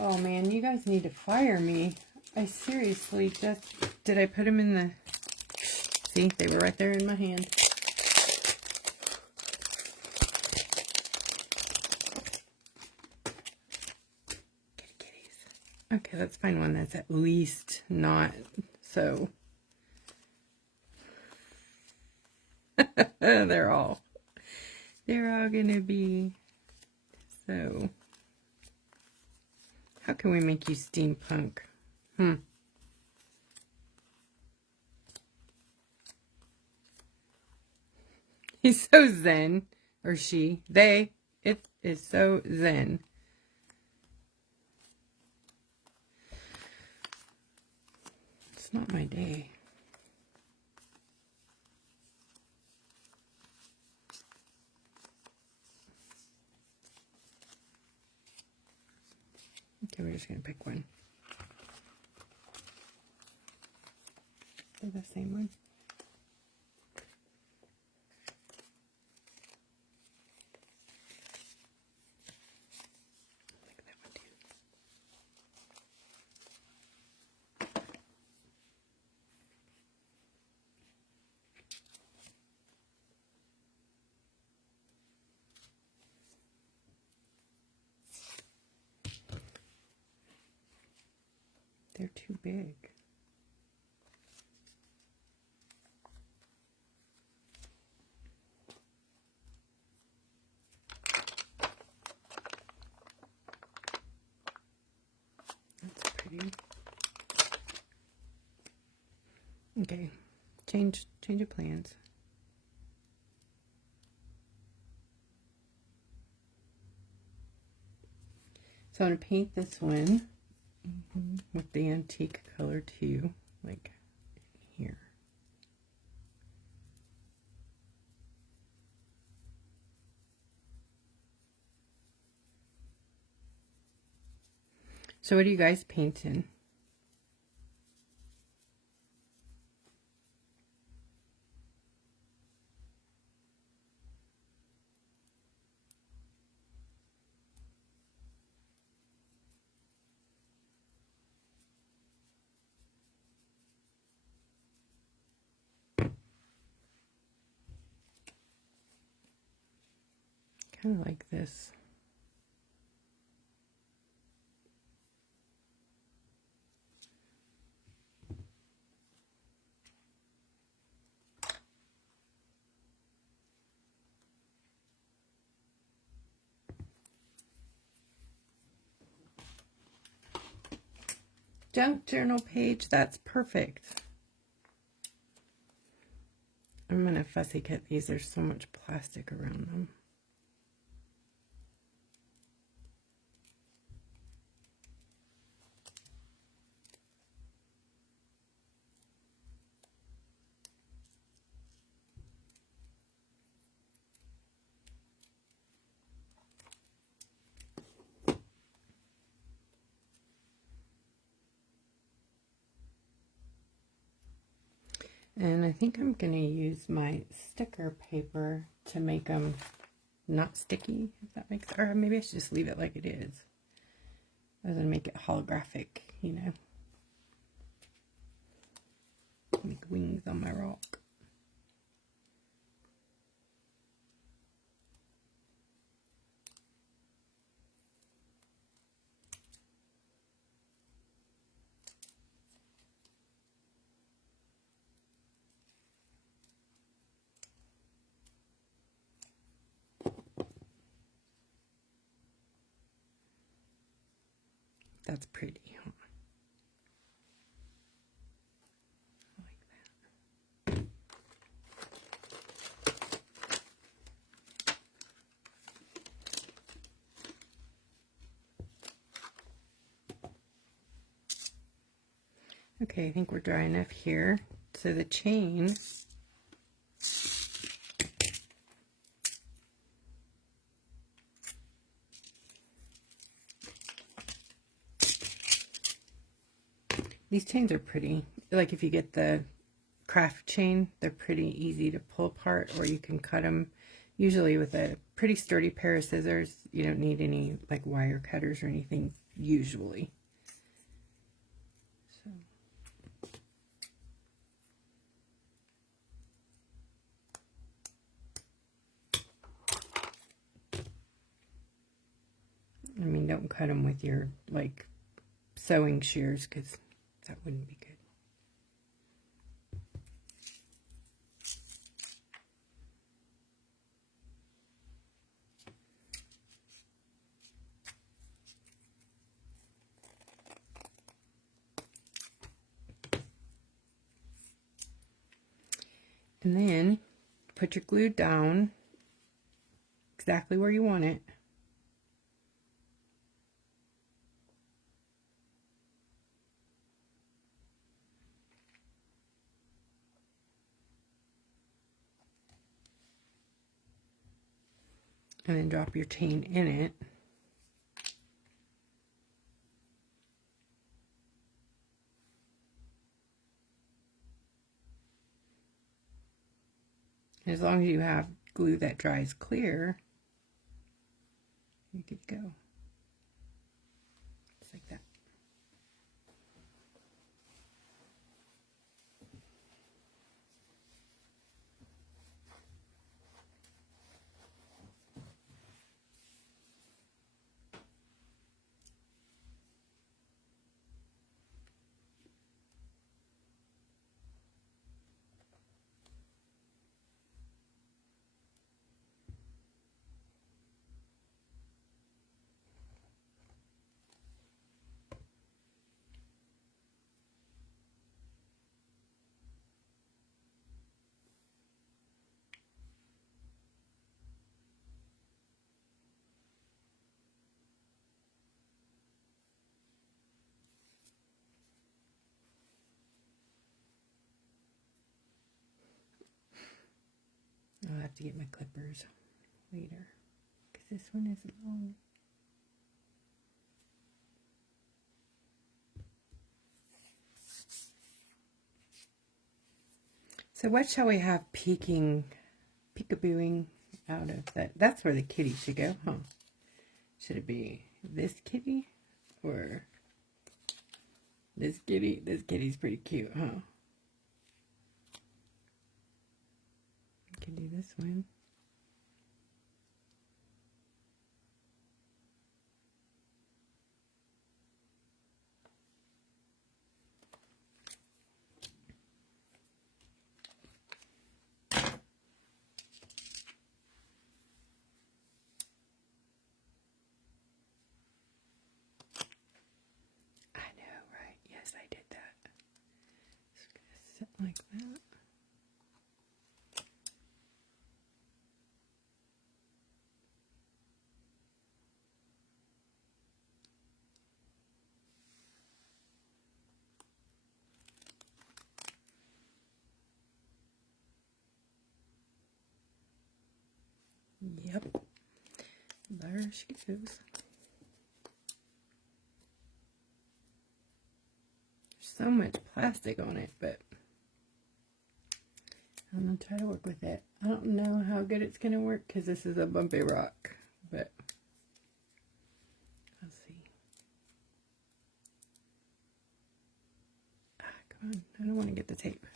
Oh man, you guys need to fire me. I seriously just... Did I put them in the... See, they were right there in my hand. Kitties. Okay, let's find one that's at least not so... They're all gonna be so... How can we make you steampunk? He's so zen. Or she. They. It is so zen. It's not my day. Okay, we're just going to pick one. They're the same one. Like that one too. They're too big. That's pretty. Okay, change of plans. So I'm going to paint this one with the antique color too, like here. So what are you guys painting? Kind of like this. Junk journal page, that's perfect. I'm going to fussy cut these. There's so much plastic around them. And I think I'm going to use my sticker paper to make them not sticky, if that makes sense. Or maybe I should just leave it like it is. I was going to make it holographic, you know. Make wings on my rock. That's pretty, huh? I like that. Okay, I think we're dry enough here. So the chain, these chains are pretty. Like if you get the craft chain, they're pretty easy to pull apart, or you can cut them usually with a pretty sturdy pair of scissors. You don't need any like wire cutters or anything usually. So I mean, don't cut them with your like sewing shears, because that wouldn't be good. And then put your glue down exactly where you want it. And then drop your chain in it. As long as you have glue that dries clear, you could go. Just like that. I'll have to get my clippers later because this one is long. So what shall we have peekabooing out of that? That's where the kitty should go, huh? Should it be this kitty or this kitty? This kitty's pretty cute, huh? I can do this one. Yes, I did that. Just gonna sit like that. Yep. There she goes. So much plastic on it, but I'm gonna try to work with it. I don't know how good it's gonna work because this is a bumpy rock, but I'll see. Come on, I don't want to get the tape.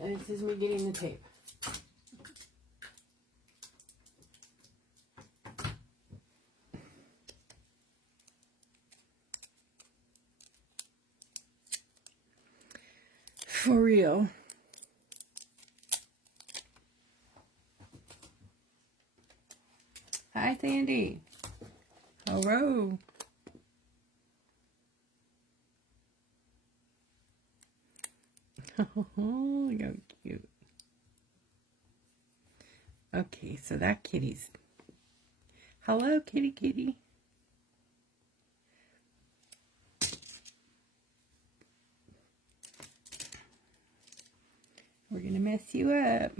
This is me getting the tape. For real. Hi, Sandy. Hello. Oh, look how cute. Okay, so that kitty's. Hello, kitty, kitty. We're gonna mess you up.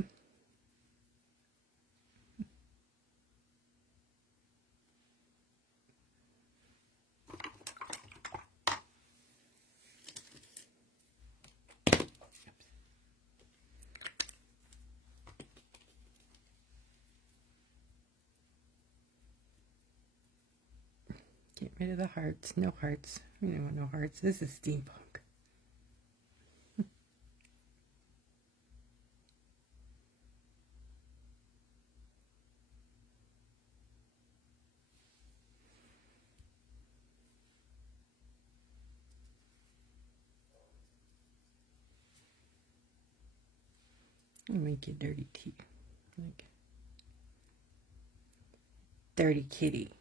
Get rid of the hearts. No hearts. We don't want no hearts. This is steampunk. I'll make you dirty tea. Like dirty kitty.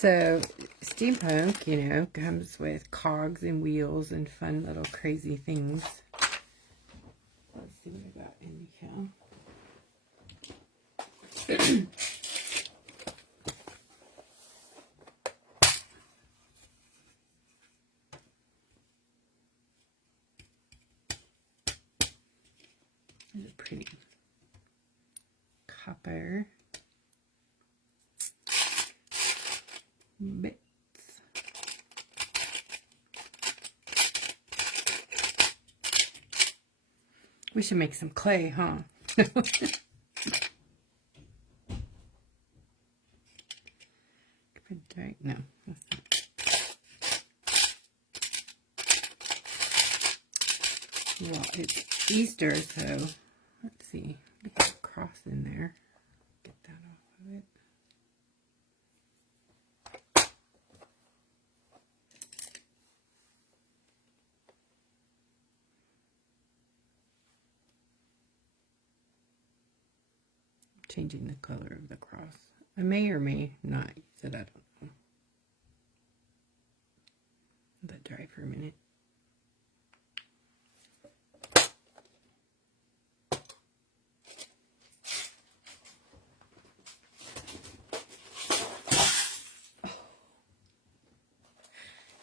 So, Steampunk, you know, comes with cogs and wheels and fun little crazy things. Let's see what I got in here. These are pretty. Copper. Bits. We should make some clay, huh? No, that's not. Well, it's Easter, so let's see. Get that cross in there. Get that off of it. Changing the color of the cross. I may or may not use it, I don't know. Let that dry for a minute.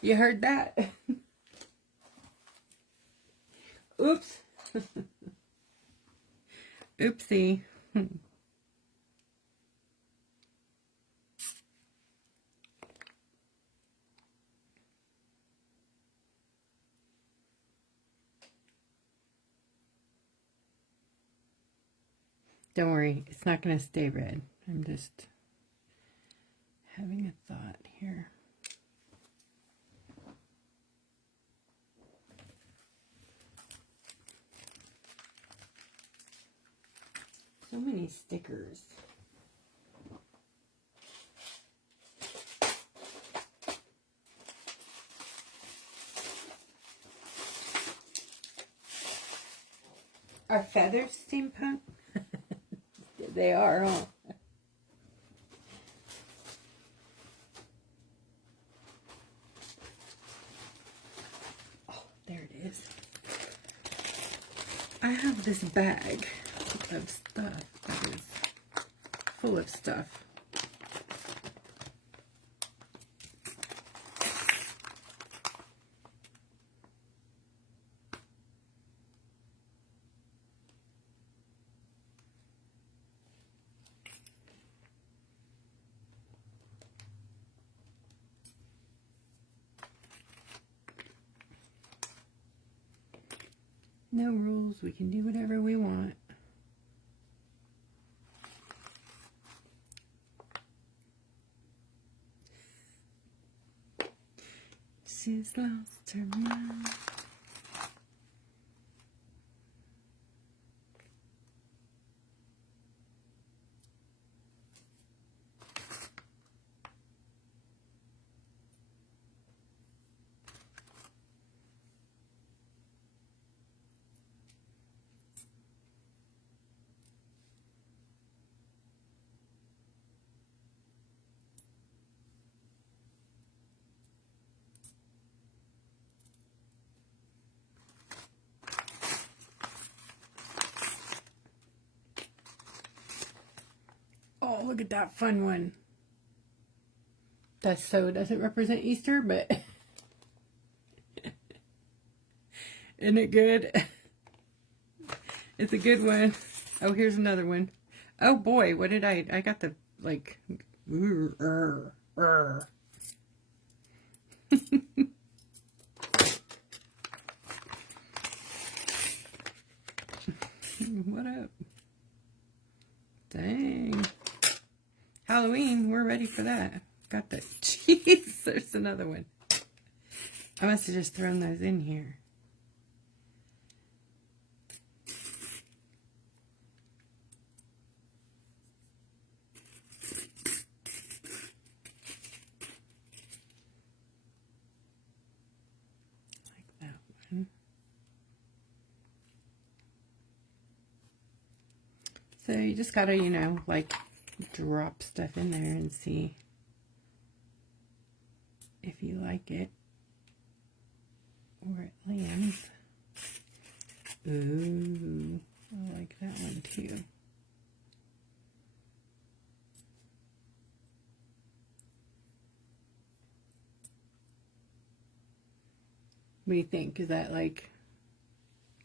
You heard that? Oops. Oopsie. Don't worry, it's not going to stay red. I'm just having a thought here. So many stickers. Are feathers steampunk? They are, huh? Oh, there it is. I have this bag of stuff that is full of stuff. No rules, we can do whatever we want. She's lost her mind. Oh, look at that fun one. That so doesn't represent Easter, but isn't it good? It's a good one. Oh, here's another one. Oh boy, what did I got the, like, What up? Dang. Halloween, we're ready for that. Got the, jeez, there's another one. I must have just thrown those in here. Like that one. So you just gotta, you know, like, drop stuff in there and see. you like it. Where it lands. Ooh, I like that one too. What do you think? Is that like,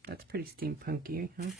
that's pretty steampunky, huh?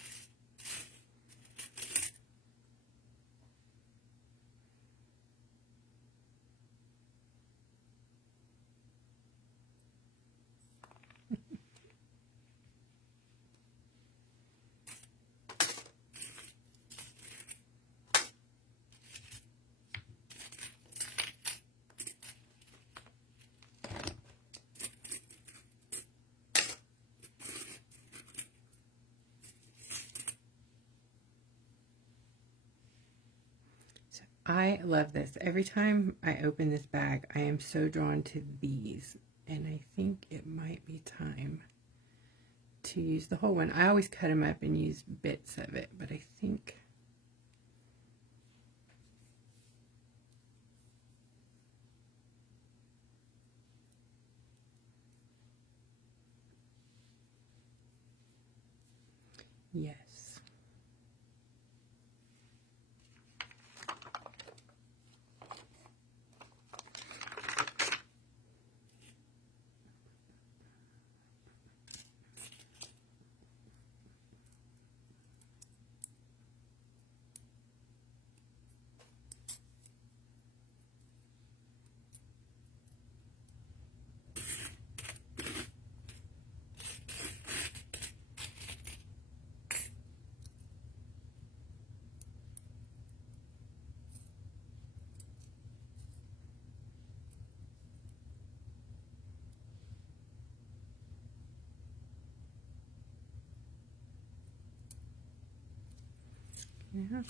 I love this. Every time I open this bag, I am so drawn to these. And I think it might be time to use the whole one. I always cut them up and use bits of it, but I think... Yes. Yeah.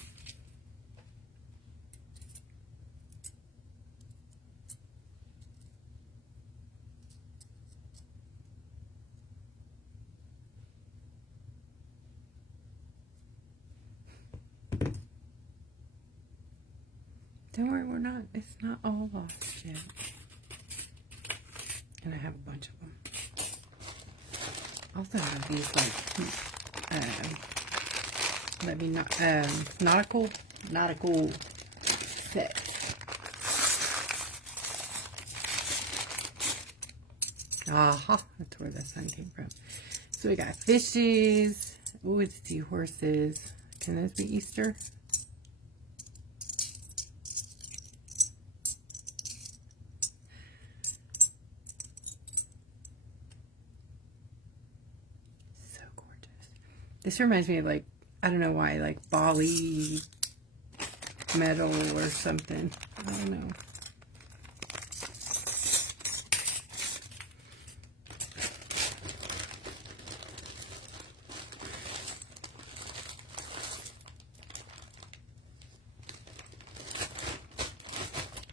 Don't worry, it's not all lost yet. And I have a bunch of them. I also have these nautical sets. Aha, that's where the sun came from. So we got fishies. Oh, it's seahorses. Can those be Easter? So gorgeous. This reminds me of, like, I don't know why, like Bali metal or something. I don't know.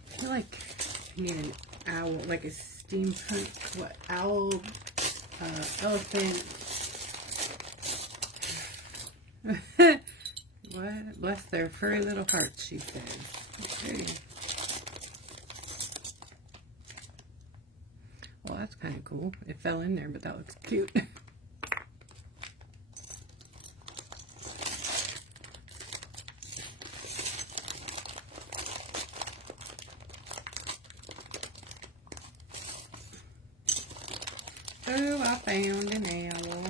I feel like I need an owl, like a steampunk, what, owl, elephant. What? Bless their furry little hearts, she says. Okay. Well, that's kind of cool. It fell in there, but that looks cute. Oh, I found an owl.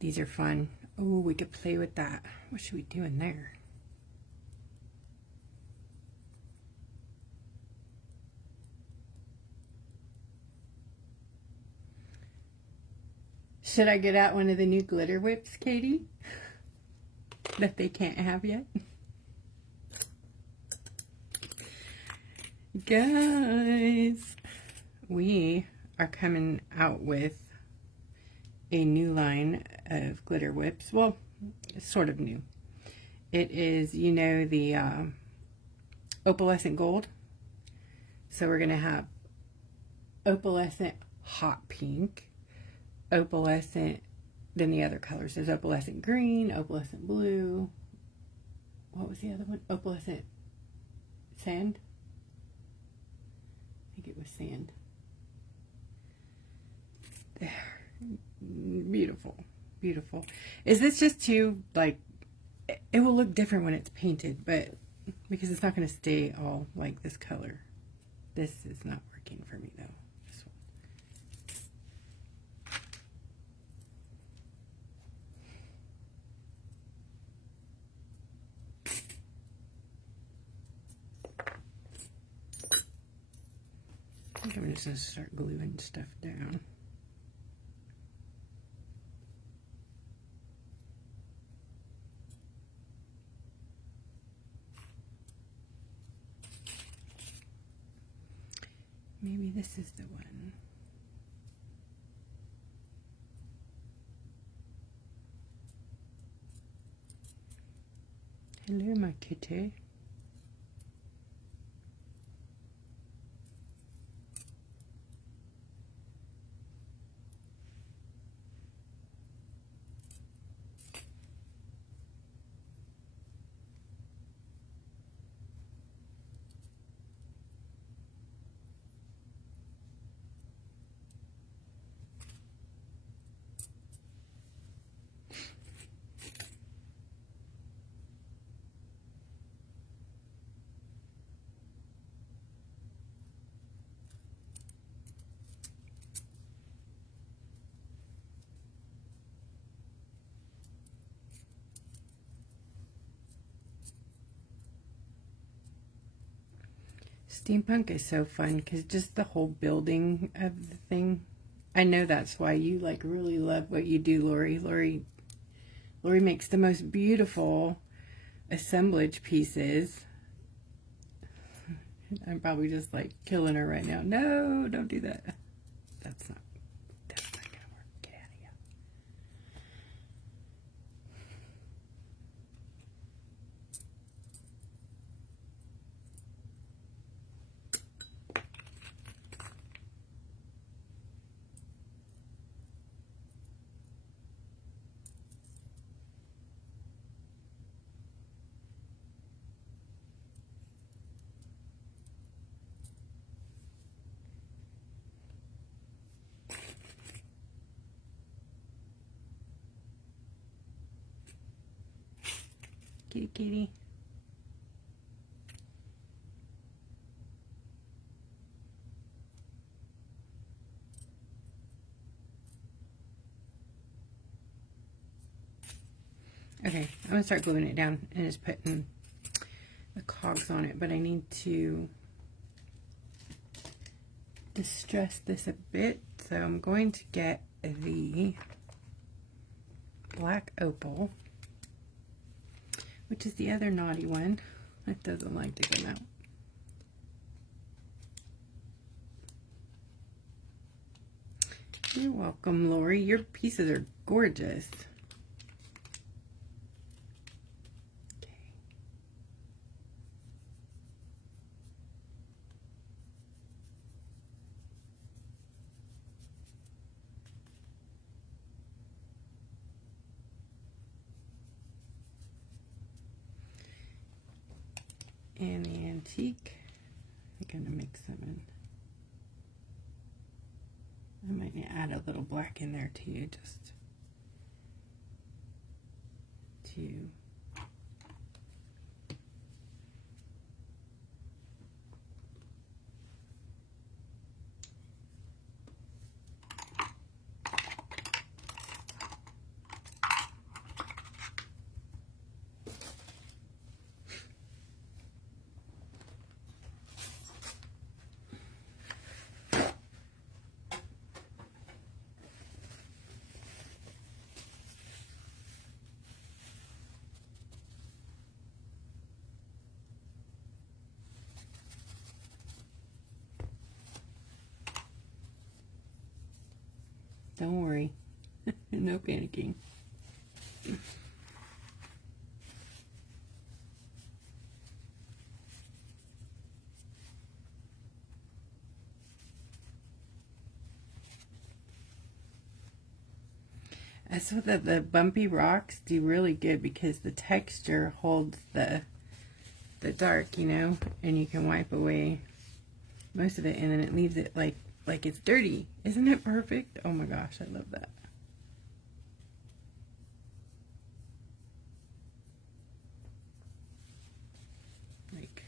These are fun. Oh, we could play with that. What should we do in there? Should I get out one of the new glitter whips, Katie? That they can't have yet? Guys, we are coming out with a new line of glitter whips. Well, it's sort of new. It is, you know, the opalescent gold. So we're going to have opalescent hot pink, opalescent than the other colors. There's opalescent green, opalescent blue. What was the other one? Opalescent sand? I think it was sand. There. Beautiful. Beautiful. Is this just too, like, it will look different when it's painted, but because it's not going to stay all like this color. This is not working for me, though. This one. I think I'm just going to start gluing stuff down. Maybe this is the one. Hello, my kitty. Steampunk is so fun because just the whole building of the thing. I know that's why you like really love what you do, Lori. Lori makes the most beautiful assemblage pieces. I'm probably just like killing her right now. No, don't do that. That's not gonna work. Get out of here. Kitty, kitty. Okay, I'm gonna start gluing it down and just putting the cogs on it, but I need to distress this a bit, so I'm going to get the black opal, which is the other naughty one that doesn't like to come out. You're welcome, Lori. Your pieces are gorgeous. And the antique, I'm gonna mix them in. I might add a little black in there too, just to don't worry. No panicking. I saw that the bumpy rocks do really good because the texture holds the dark, you know, and you can wipe away most of it, and then it leaves it like it's dirty. Isn't it perfect? Oh my gosh, I love that. Like,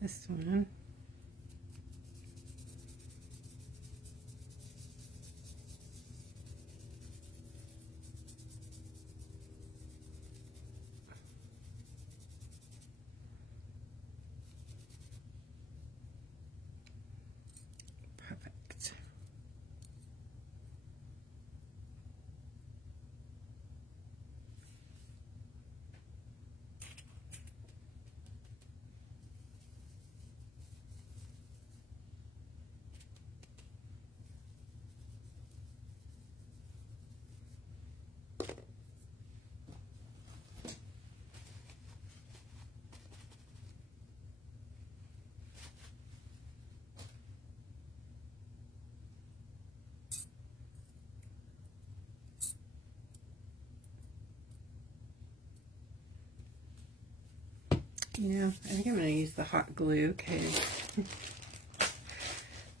this one. Perfect. You know, I think I'm going to use the hot glue because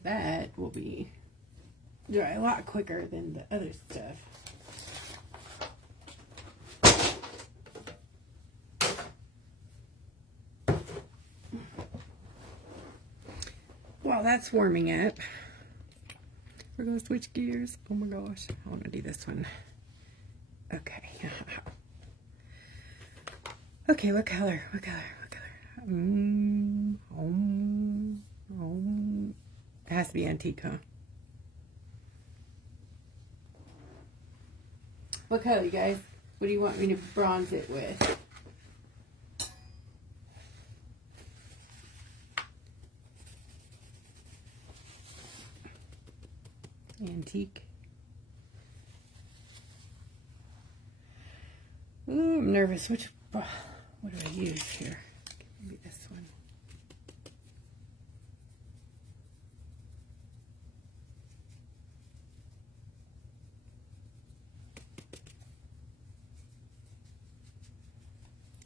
that will be dry a lot quicker than the other stuff. While that's warming up, we're going to switch gears. Oh my gosh, I want to do this one. Okay. Okay, what color? What color? What color? It has to be antique, huh? What color, you guys? What do you want me to bronze it with? Antique. Ooh, I'm nervous. What do I use here? Maybe this one.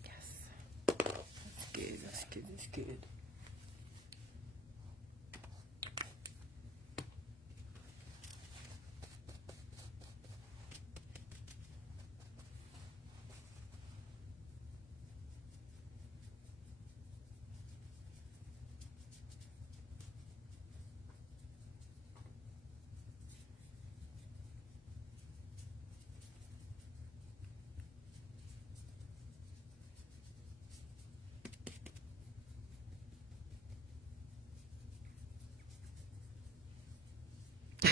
Yes. That's good. That's good. That's good.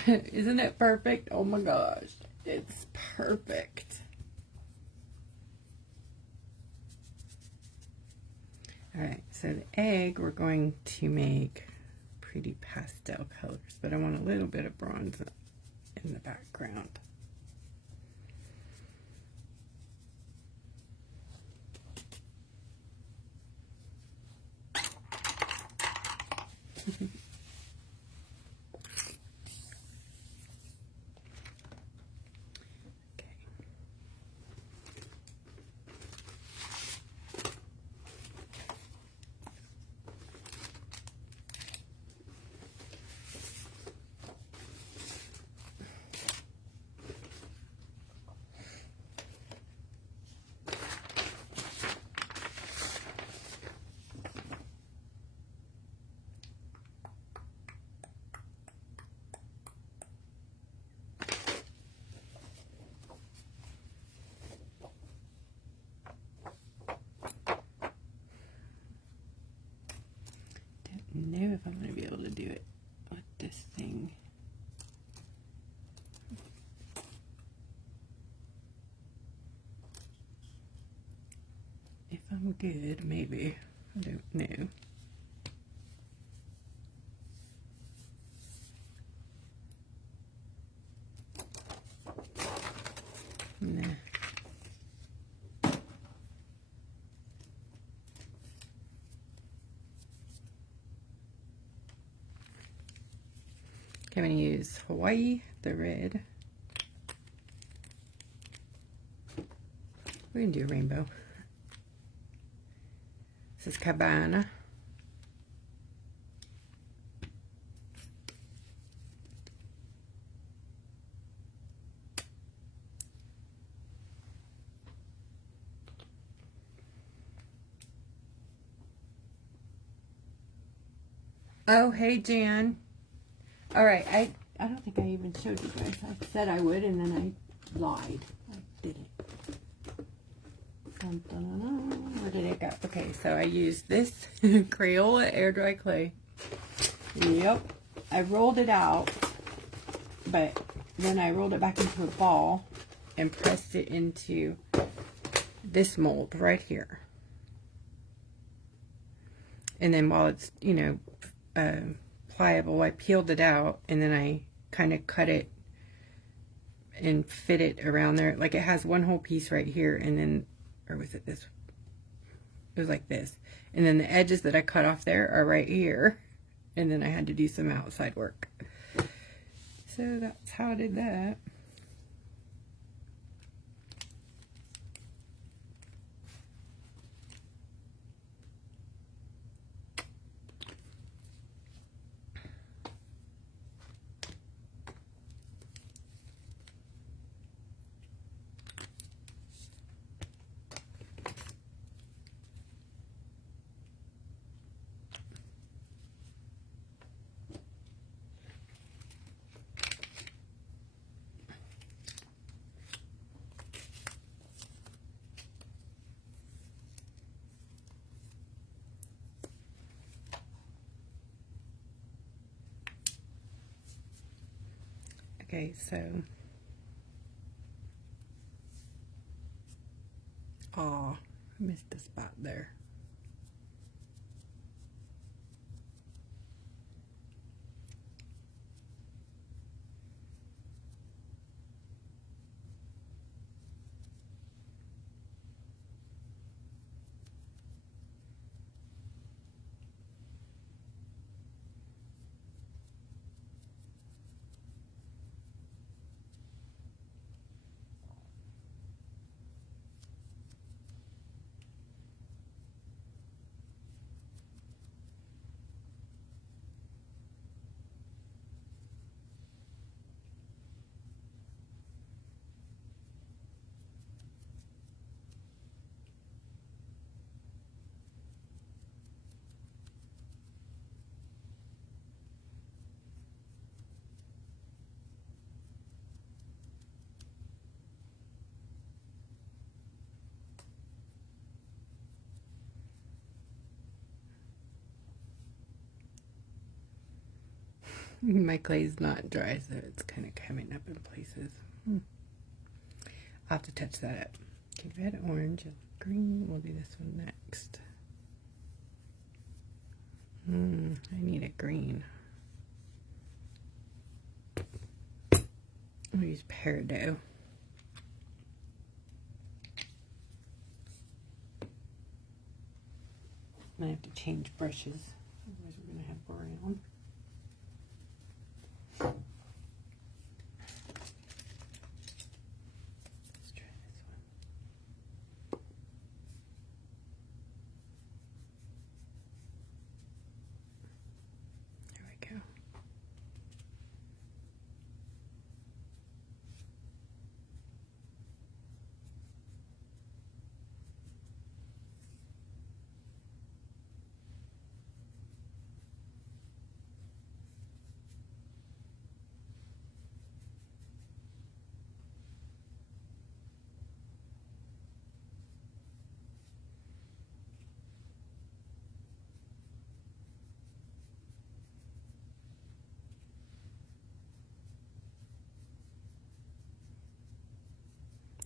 Isn't it perfect? Oh my gosh, it's perfect. Alright, so the egg we're going to make pretty pastel colors, but I want a little bit of bronze in the background. Know if I'm going to be able to do it with this thing. If I'm good, maybe. I don't know. Nah. I'm going to use Hawaii, the red. We're going to do a rainbow. This is Cabana. Oh, hey, Jan. All right, I don't think I even showed you guys. I said I would, and then I lied. I didn't. Dun, dun, dun, dun. Where did it go? Okay, so I used this Crayola air dry clay. Yep. I rolled it out, but then I rolled it back into a ball and pressed it into this mold right here. And then while it's, you know, pliable, I peeled it out, and then I kind of cut it and fit it around there. Like, it has one whole piece right here, and then, or was it this? It was like this. And then the edges that I cut off there are right here, and then I had to do some outside work. So that's how I did that. Okay, so, I missed a spot there. My clay's not dry, so it's kind of coming up in places. I'll have to touch that up. Okay, red, orange, green. We'll do this one next. I need a green. I'll use peridot. I have to change brushes, otherwise we're going to have brown. Let's try this one. There we go.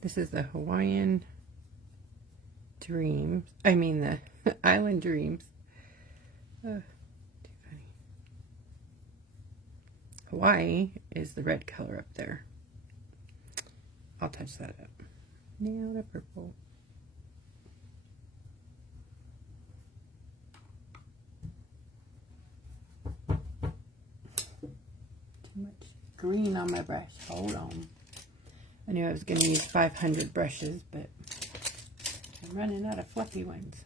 This is the Hawaiian Dreams. I mean the Island Dreams. Too funny. Hawaii is the red color up there. I'll touch that up. Now the purple. Too much green on my brush. Hold on. I knew I was going to use 500 brushes, but I'm running out of fluffy ones.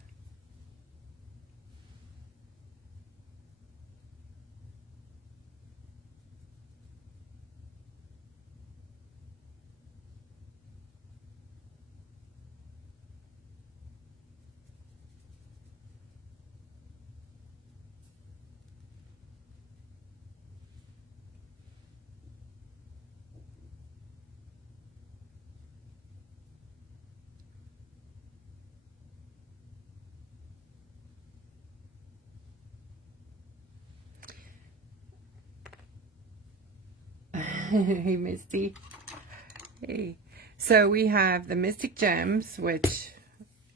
Hey, Misty. Hey. So we have the Mystic Gems, which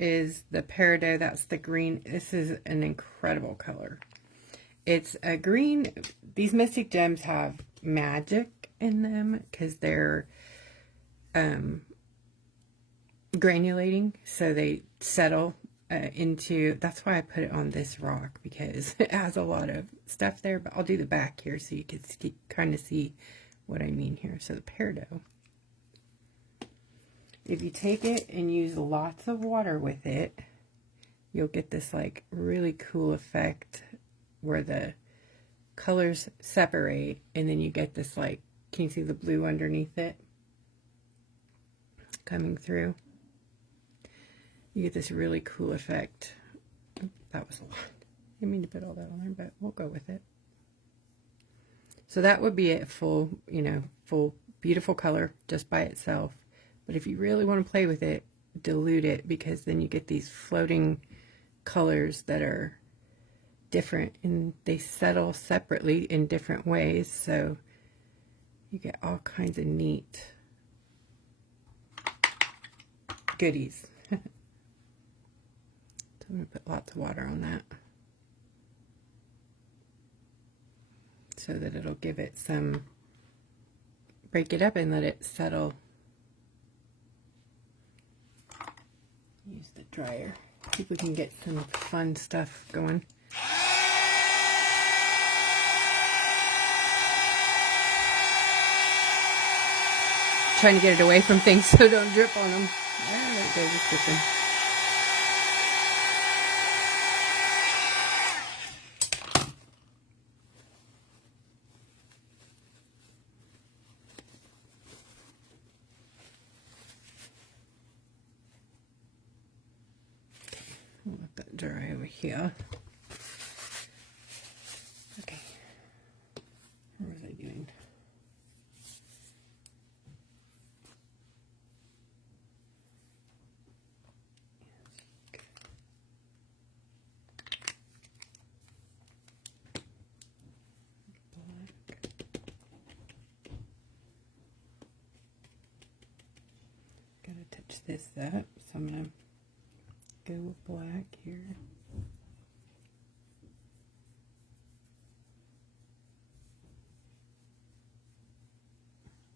is the peridot. That's the green. This is an incredible color. It's a green. These Mystic Gems have magic in them because they're granulating. So they settle into, that's why I put it on this rock, because it has a lot of stuff there. But I'll do the back here so you can kind of see what I mean here. So the peridot, if you take it and use lots of water with it, you'll get this like really cool effect where the colors separate, and then you get this like, can you see the blue underneath it coming through? You get this really cool effect. That was a lot. I didn't mean to put all that on there, but we'll go with it. So that would be a full, you know, full beautiful color just by itself. But if you really want to play with it, dilute it, because then you get these floating colors that are different and they settle separately in different ways. So you get all kinds of neat goodies. So I'm going to put lots of water on that, so that it'll give it some, break it up and let it settle. Use the dryer. See if we can get some fun stuff going. Trying to get it away from things so don't drip on them. There it goes, it's dripping. I'll let that dry over here. Okay. What was I doing? Black. this up, so I'm going to go with black here.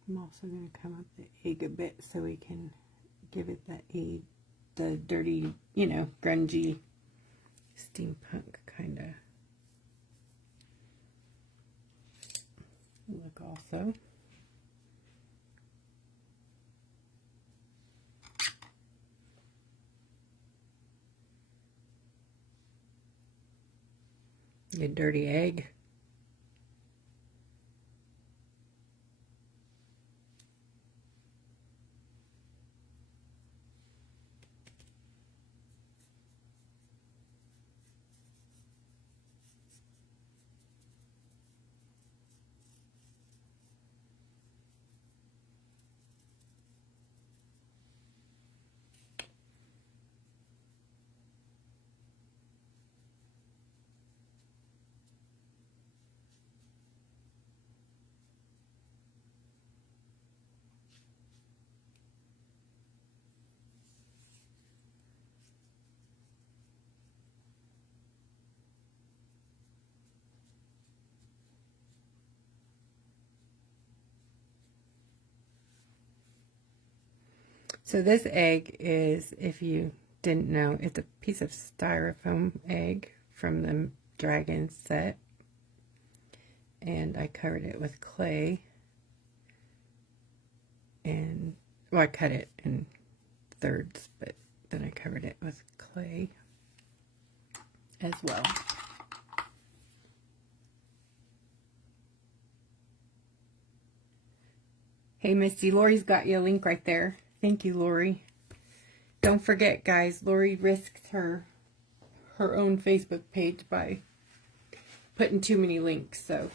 I'm also going to come up the egg a bit so we can give it the dirty, you know, grungy steampunk kind of look also. A dirty egg. So this egg is, if you didn't know, it's a piece of styrofoam egg from the dragon set. And I covered it with clay. And, well, I cut it in thirds, but then I covered it with clay as well. Hey, Misty, Lori's got you a link right there. Thank you, Lori. Don't forget, guys, Lori risked her own Facebook page by putting too many links. So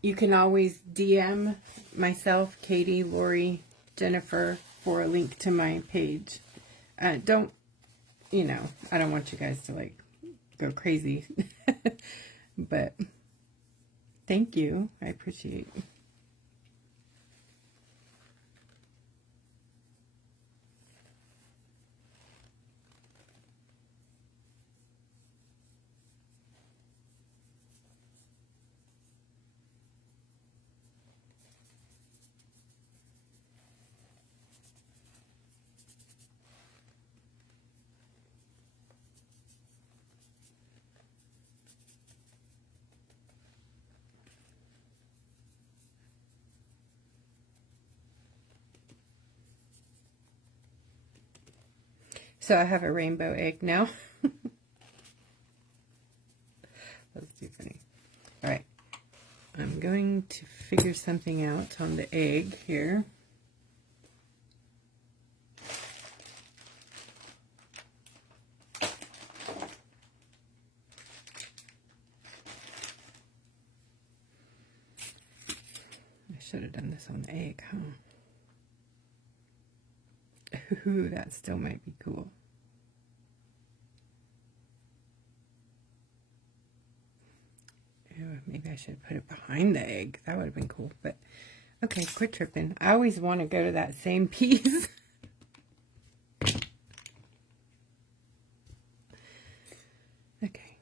you can always DM myself, Katie, Lori, Jennifer for a link to my page. Don't, you know, I don't want you guys to like go crazy. But thank you. I appreciate it. So I have a rainbow egg now. That's too funny. All right. I'm going to figure something out on the egg here. I should have done this on the egg, huh? Ooh, that still might be cool. Maybe I should put it behind the egg. That would have been cool. But okay, quit tripping. I always want to go to that same piece. Okay,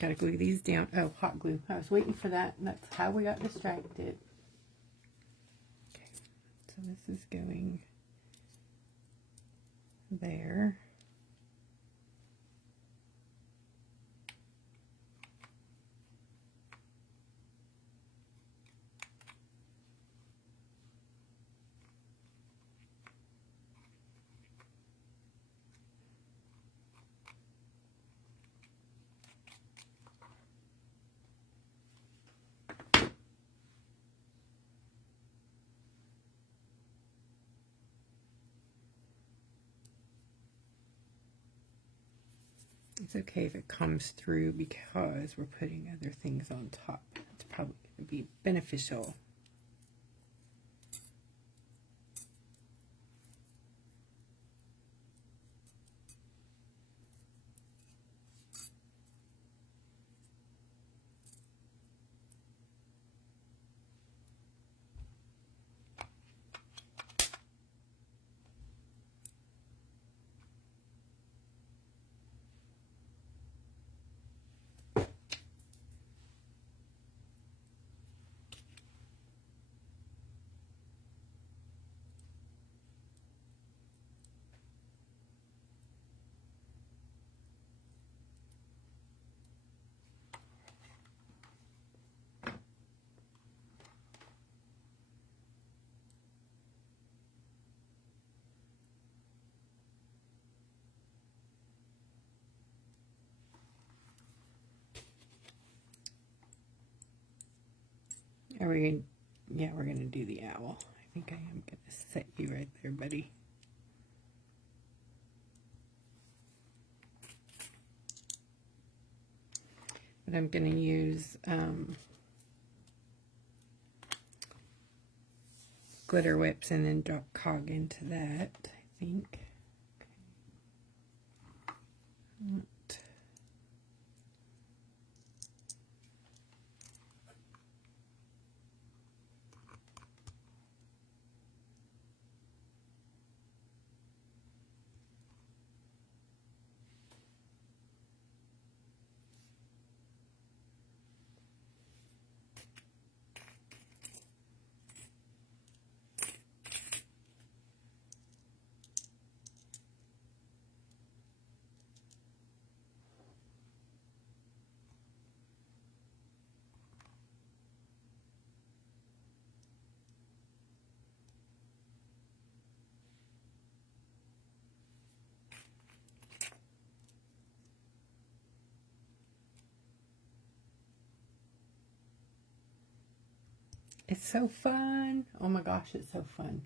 gotta glue these down. Oh, hot glue. I was waiting for that. And that's how we got distracted. Okay, so this is going there. It's okay if it comes through because we're putting other things on top. It's probably going to be beneficial. Are we going to, yeah, we're going to do the owl. I think I am going to set you right there, buddy. But I'm going to use glitter whips and then drop cog into that, I think. Okay. It's so fun. Oh my gosh, it's so fun.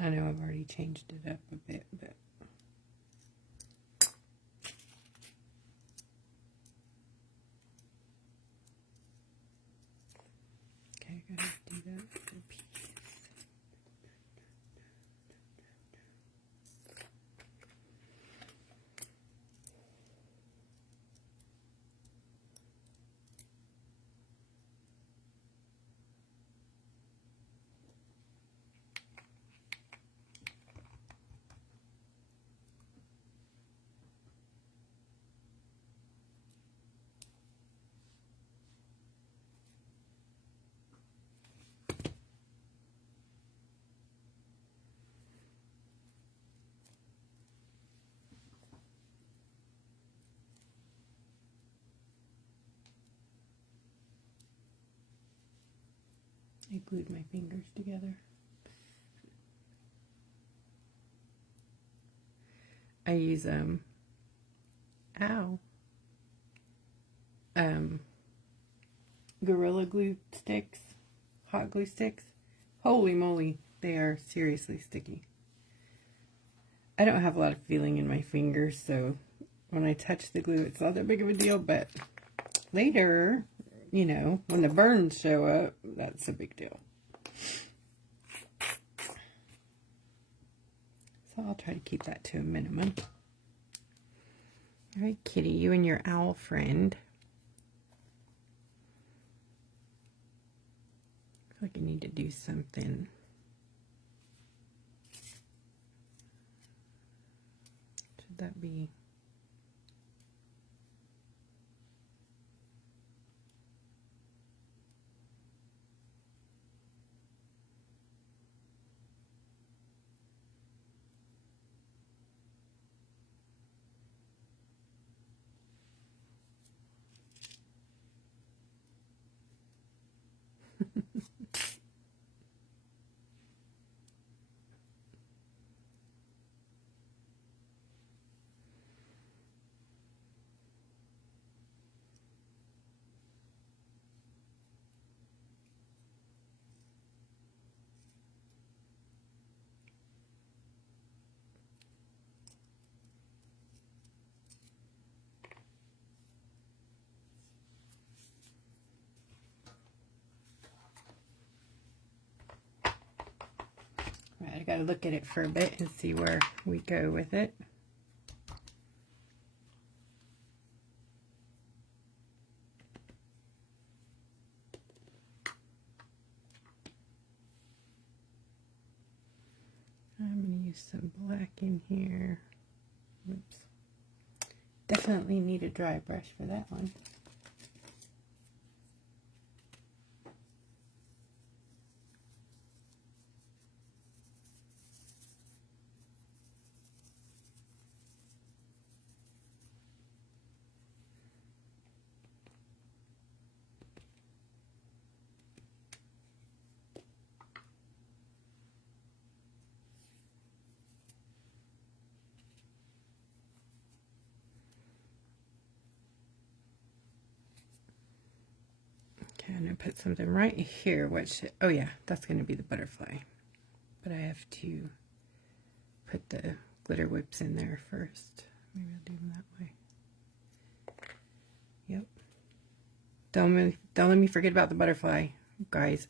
I know I've already changed it up a bit, but okay, I gotta do that for a piece. I glued my fingers together. I use Gorilla Glue sticks, hot glue sticks. Holy moly, they are seriously sticky. I don't have a lot of feeling in my fingers, so when I touch the glue, it's not that big of a deal, but later, you know, when the burns show up, that's a big deal. So I'll try to keep that to a minimum. All right, Kitty, you and your owl friend. I feel like I need to do something. Should that be? Right, I gotta look at it for a bit and see where we go with it. I'm gonna use some black in here. Oops. Definitely need a dry brush for that one. Okay, I'm going to put something right here. Oh yeah, that's going to be the butterfly. But I have to put the glitter whips in there first. Maybe I'll do them that way. Yep. Don't let me forget about the butterfly, guys.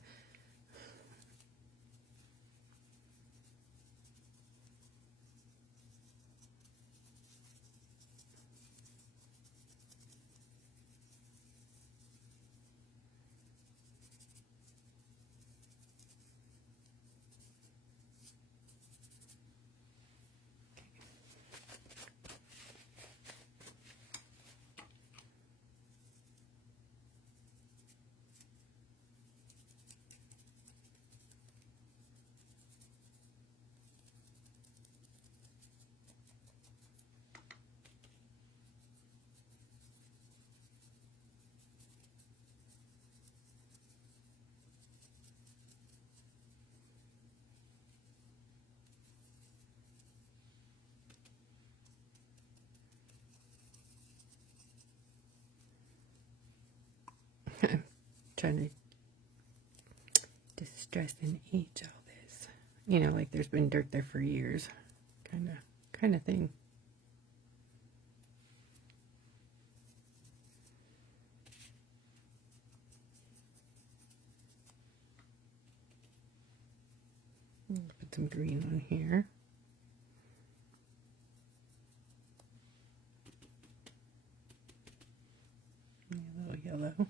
I'm trying to distress and age all this. You know, like there's been dirt there for years. Kind of thing. Put some green on here. A little yellow.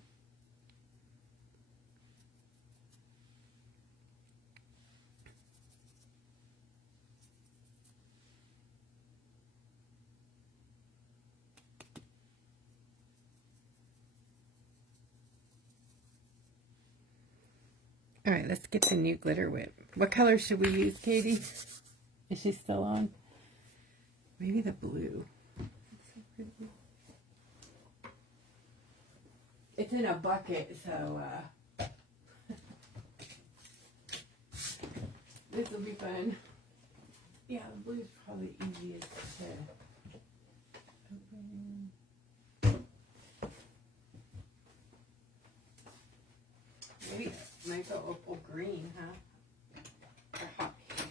All right, let's get the new glitter whip. What color should we use, Katie? Is she still on? Maybe the blue. It's in a bucket, so this will be fun. Yeah, the blue is probably easiest to open. Maybe might go opal green, huh? Or hot pink.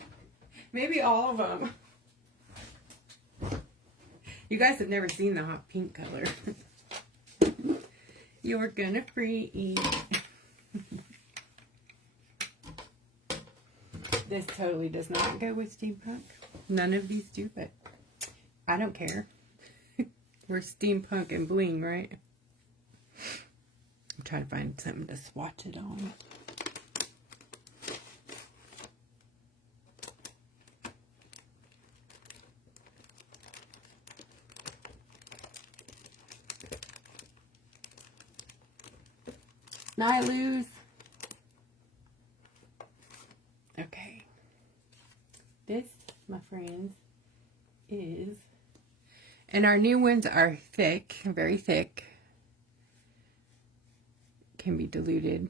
Maybe all of them. You guys have never seen the hot pink color. You're gonna freeze. This totally does not go with steampunk. None of these do, but I don't care. We're steampunk and bling, right? I'm trying to find something to swatch it on. I lose. Okay. This, my friends, is, and our new ones are thick, very thick. Can be diluted.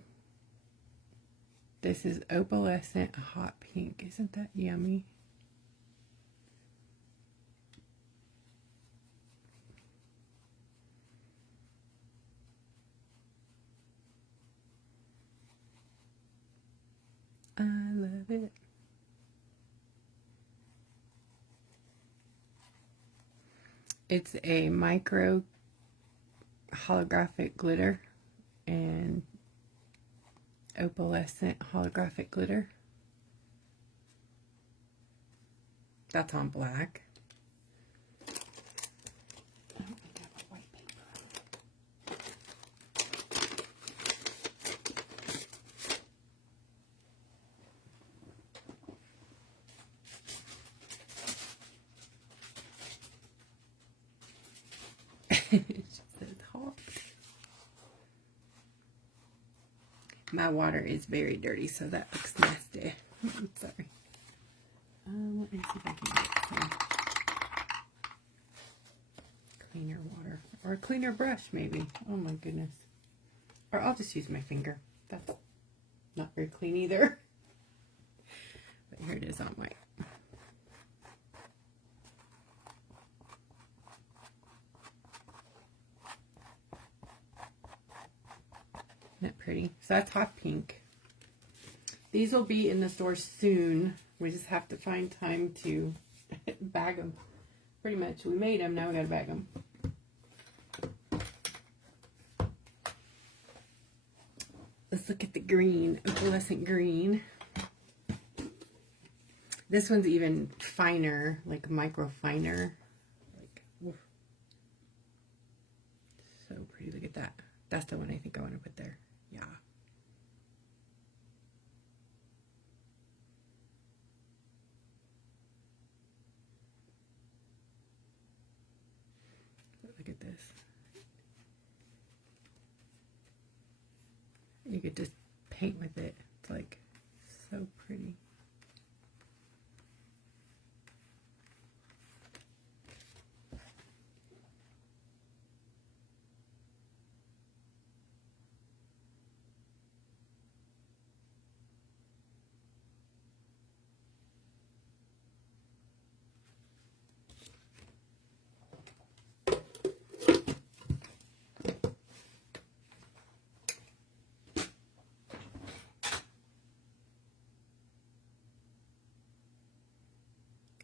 This is opalescent hot pink. Isn't that yummy? I love it. It's a micro holographic glitter and opalescent holographic glitter. That's on black. I don't think I have a white paper. It just says hot. My water is very dirty, so that looks nasty. I'm sorry. Let me see if I can get some cleaner water. Or a cleaner brush, maybe. Oh my goodness. Or I'll just use my finger. That's not very clean either. But here it is on white. Isn't that pretty? pretty. So that's hot pink. These will be in the store soon. We just have to find time to bag them. Pretty much. We made them. Now we got to bag them. Let's look at the green. Opalescent green. This one's even finer, like micro finer. Like, oof. So pretty. Look at that. That's the one I think I want to put there. Yeah. Look at this. You could just paint with it. It's like so pretty.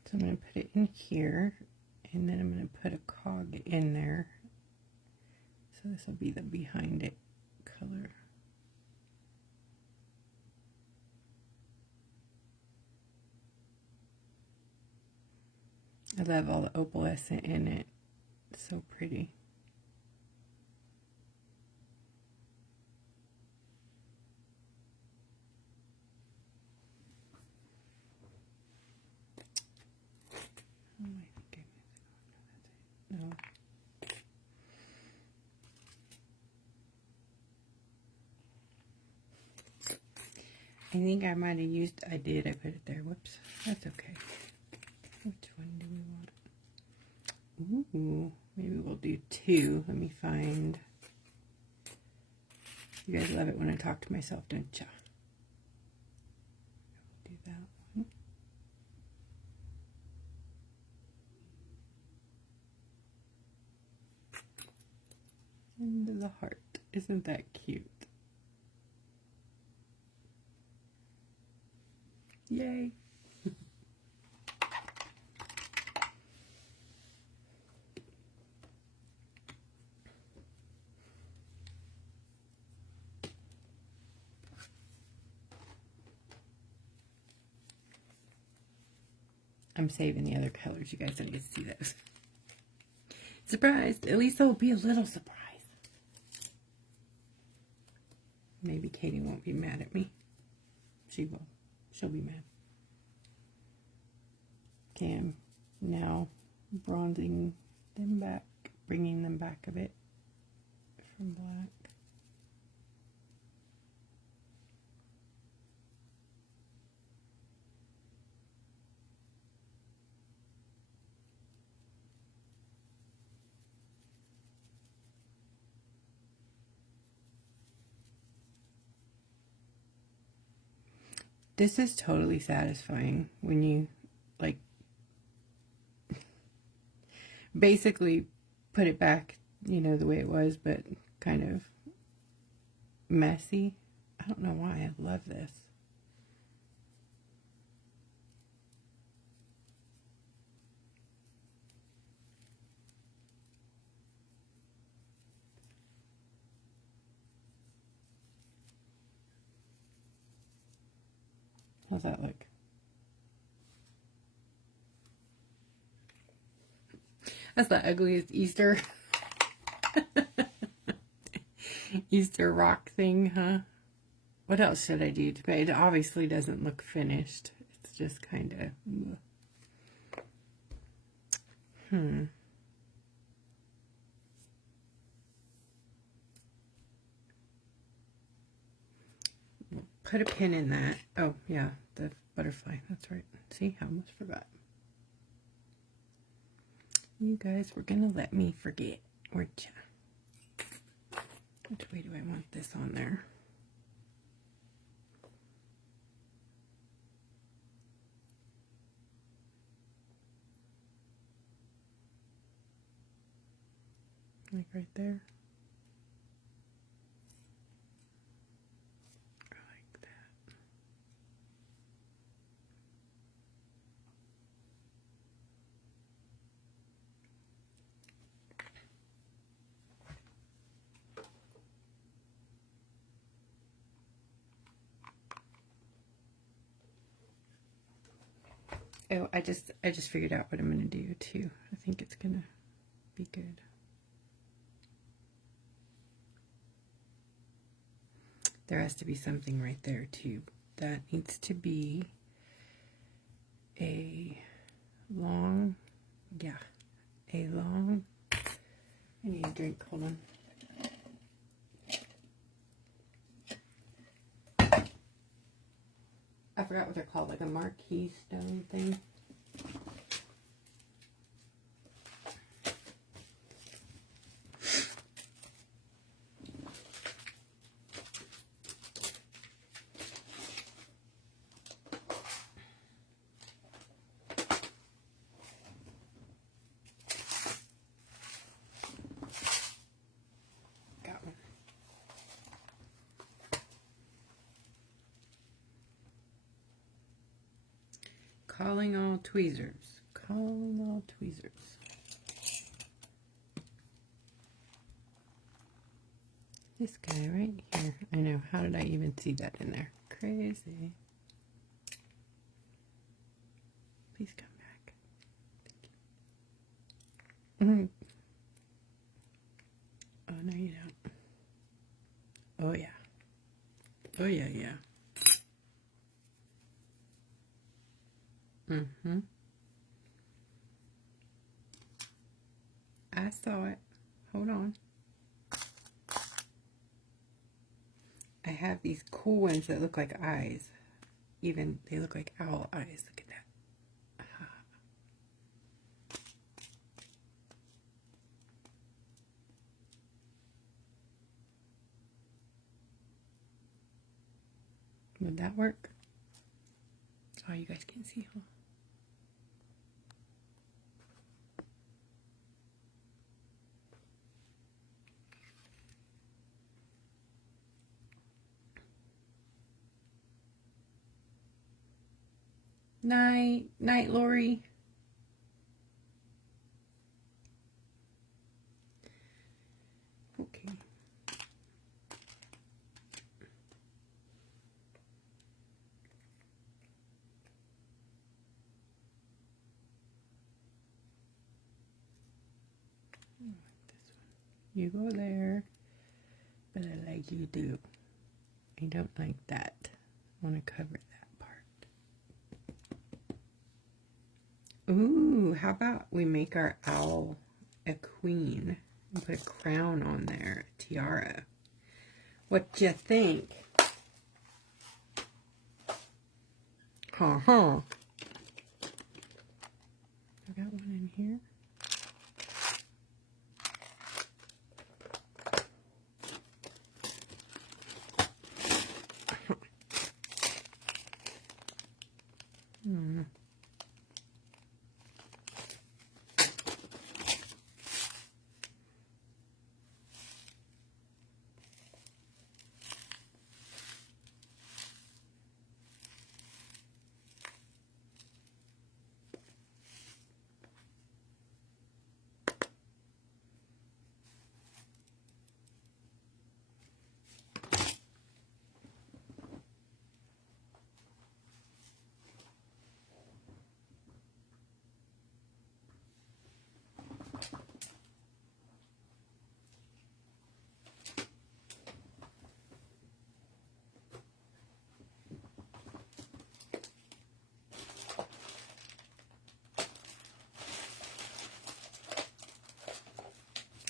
So I'm going to put it in here, and then I'm going to put a cog in there. So this will be the behind it color. I love all the opalescent in it. It's so pretty. No. I think I might have used, I did, I put it there, whoops, that's okay. Which one do we want? Ooh, maybe we'll do two. Let me find, you guys love it when I talk to myself, don't ya? Do that one. And the heart, isn't that cute? Yay! I'm saving the other colors. You guys don't get to see those. Surprise! At least there'll be a little surprise. Maybe Katie won't be mad at me. She will. She'll be mad. Okay, I'm now bronzing them back, bringing them back a bit from black. This is totally satisfying when you, like, basically put it back, you know, the way it was, but kind of messy. I don't know why I love this. How's that look? That's the ugliest Easter Easter rock thing, huh? What else should I do? It obviously doesn't look finished. It's just kind of... Put a pin in that. Oh, yeah, the butterfly. That's right. See, I almost forgot. You guys were going to let me forget, weren't you? Which way do I want this on there? Like right there. Oh, I just figured out what I'm going to do too. I think it's going to be good. There has to be something right there too. That needs to be a long, yeah, a long, I need a drink, hold on. I forgot what they're called, like a marquee stone thing. Got one. Calling all tweezers. Calling all tweezers. This guy right here. I know. How did I even see that in there? Crazy. Please come back. Thank you. Oh, no, you don't. Oh, yeah. Oh, yeah, yeah. Mm-hmm. I saw it. Hold on. I have these cool ones that look like eyes. Even, they look like owl eyes. Look at that. Would that work? Oh, you guys can't see, huh? Night. Night, Lori. Okay. You go there, but I like you do. I don't like that. I want to cover that part. Ooh, how about we make our owl a queen and put a crown on there, a tiara. What you think? Ha. I got one in here.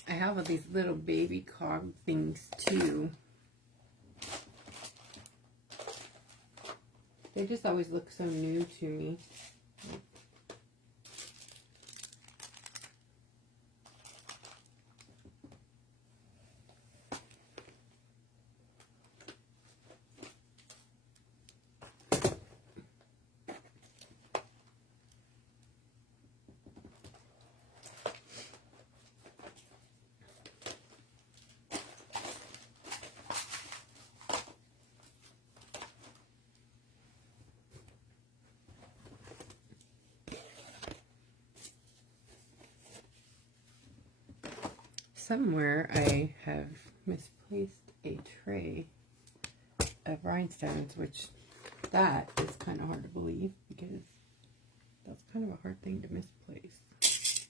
I have all these little baby cog things too. They just always look so new to me. Somewhere I have misplaced a tray of rhinestones, which that is kind of hard to believe because the thing to misplace.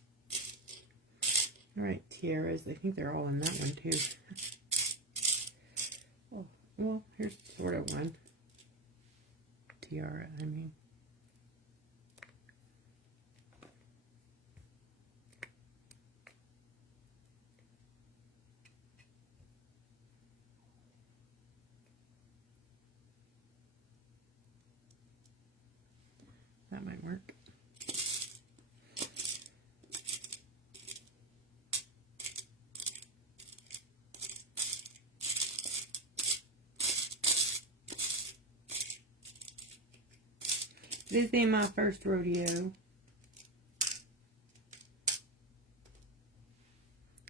Alright, tiaras. I think they're all in that one too. Oh, well, here's sort of one. Tiara, I mean. That might work. This ain't my first rodeo. I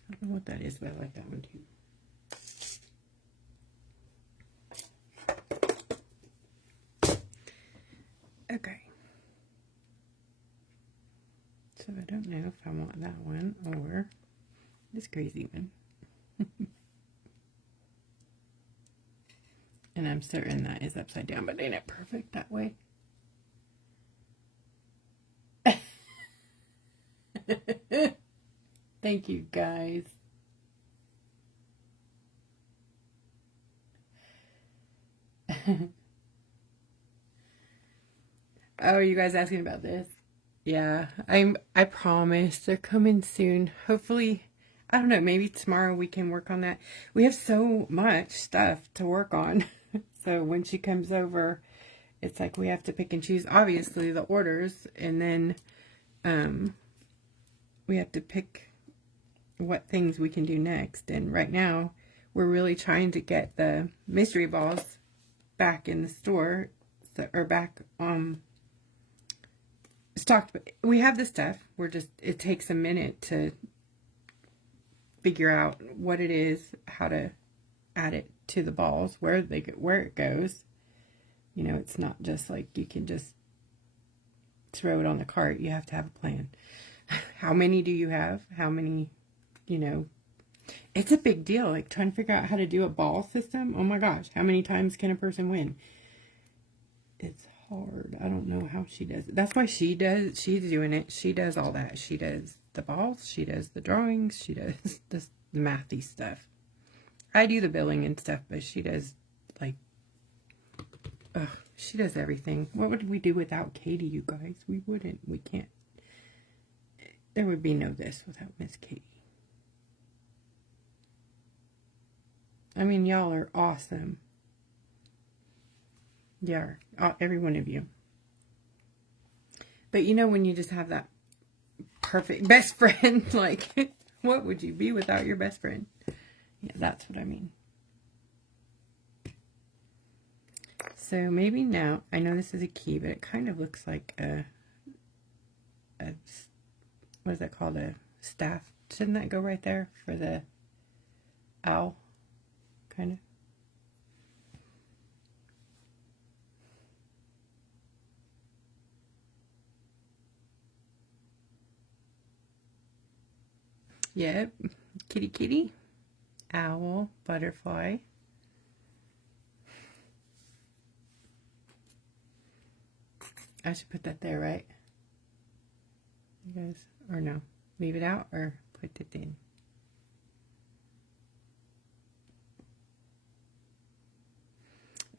don't know what that is, but I like that one too. Okay. So I don't know if I want that one or this crazy one. And I'm certain that is upside down, but ain't it perfect that way? Thank you, guys. Oh, are you guys asking about this? Yeah, I promise they're coming soon. Hopefully, I don't know, maybe tomorrow we can work on that. We have so much stuff to work on. So when she comes over, it's like we have to pick and choose, obviously, the orders, and then we have to pick what things we can do next. And right now, we're really trying to get the mystery balls back in the store, or back stocked. We have the stuff. It takes a minute to figure out what it is, how to add it to the balls, where it goes. You know, it's not just like you can just throw it on the cart. You have to have a plan. How many do you have? How many, you know, it's a big deal. Like trying to figure out how to do a ball system. Oh my gosh, how many times can a person win? It's hard. I don't know how she does it. That's why she's doing it. She does all that. She does the balls. She does the drawings. She does the mathy stuff. I do the billing and stuff, but she does like, she does everything. What would we do without Katie, you guys? We wouldn't. We can't. There would be no this without Miss Katie. I mean, y'all are awesome. Yeah, every one of you. But you know when you just have that perfect best friend, like, what would you be without your best friend? Yeah, that's what I mean. So maybe now, I know this is a key, but it kind of looks like a what is that called? A staff. Shouldn't that go right there for the owl? Kind of. Yep. Kitty kitty. Owl. Butterfly. I should put that there, right? You guys, or no? Leave it out or put it in?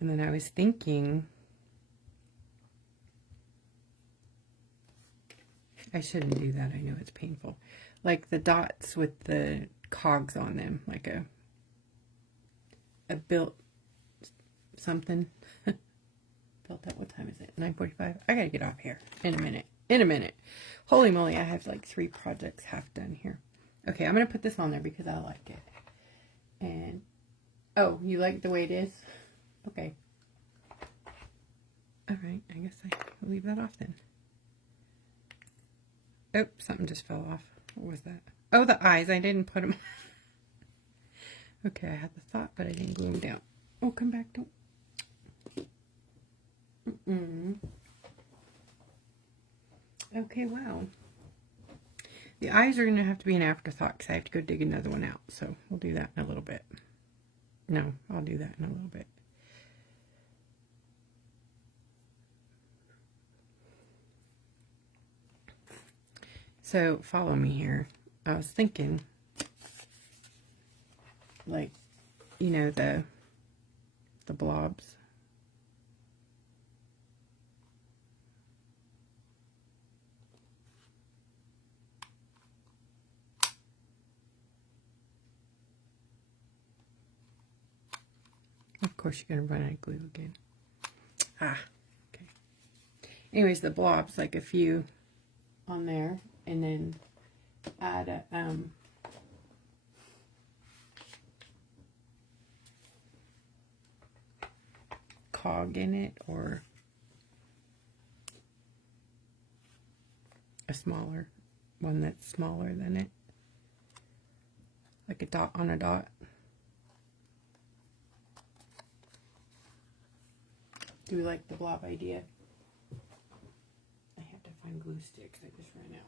And then I was thinking, I shouldn't do that. I know it's painful. Like the dots with the cogs on them, like a built something. Built up. What time is it? 9:45. I gotta get off here in a minute. In a minute. Holy moly! I have like 3 projects half done here. Okay, I'm gonna put this on there because I like it. And oh, you like the way it is? Okay. All right. I guess I will leave that off then. Oh, something just fell off. What was that? Oh, the eyes. I didn't put them. Okay, I had the thought, but I didn't glue them down. Oh, come back. Don't. Okay, wow. The eyes are going to have to be an afterthought because I have to go dig another one out. So we'll do that in a little bit. No, I'll do that in a little bit. So follow me here. I was thinking, like, you know, the blobs. Of course, you're going to run out of glue again. Ah, okay. Anyways, the blobs, like a few on there, and then add a cog in it, or a smaller one that's smaller than it, like a dot on a dot. Do you like the blob idea? I have to find glue sticks. I just ran out.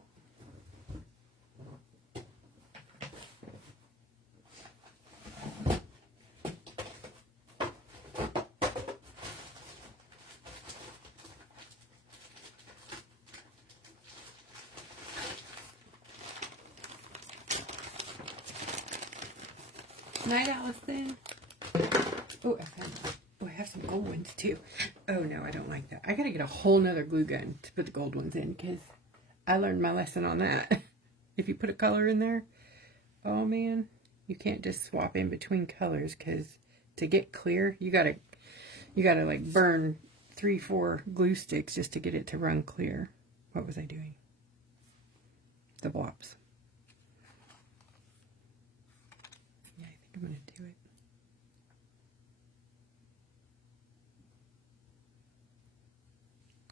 Night, Allison. Oh, I have some gold ones too. Oh no, I don't like that. I gotta get a whole nother glue gun to put the gold ones in, because I learned my lesson on that. If you put a color in there, oh man, you can't just swap in between colors, because to get clear, you gotta like burn 3-4 glue sticks just to get it to run clear. What was I doing? The blobs. Yeah, I think I'm gonna do it.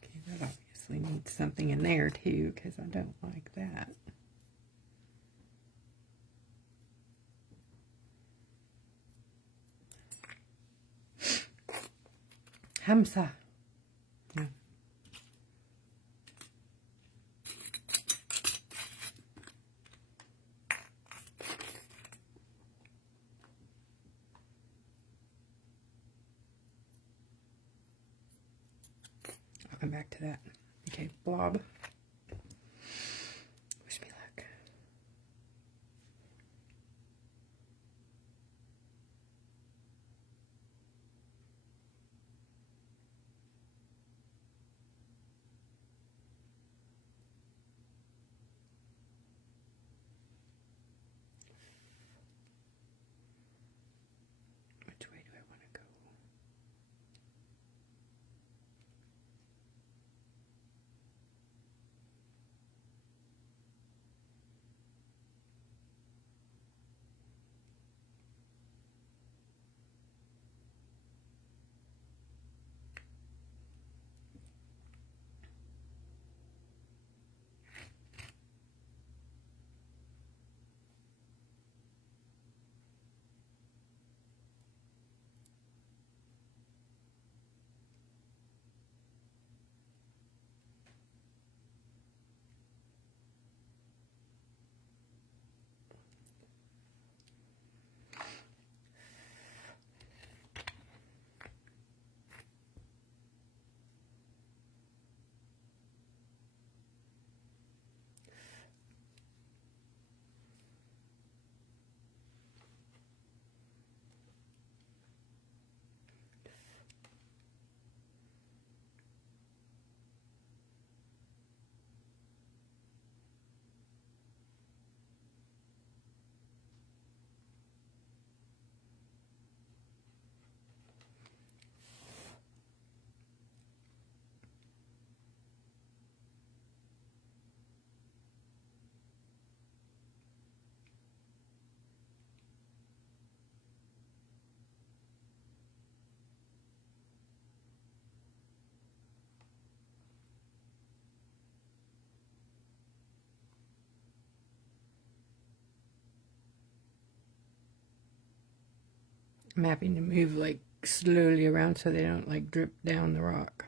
Okay, that obviously needs something in there too, because I don't like that. Hamsa. Yeah. I'll come back to that. Okay, blob. Wish me luck. Which way do I want to go? I'm having to move like slowly around so they don't like drip down the rock.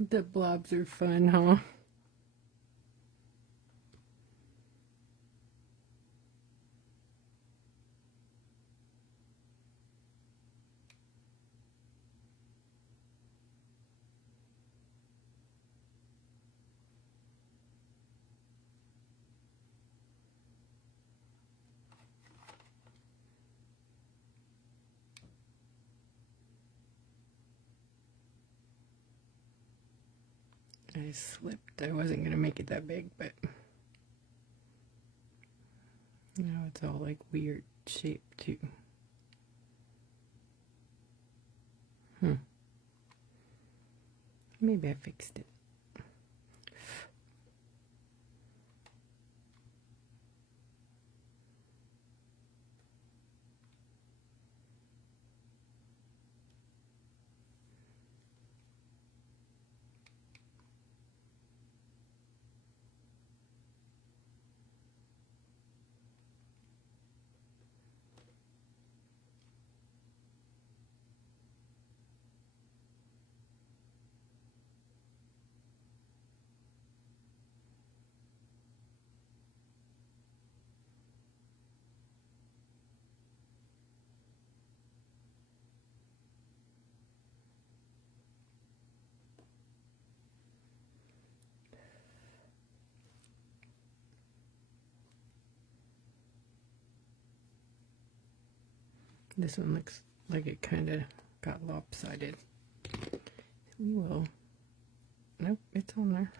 The blobs are fun, huh? I slipped. I wasn't going to make it that big, but now it's all like weird shape too. Maybe I fixed it. This one looks like it kind of got lopsided. We will. Nope, it's on there.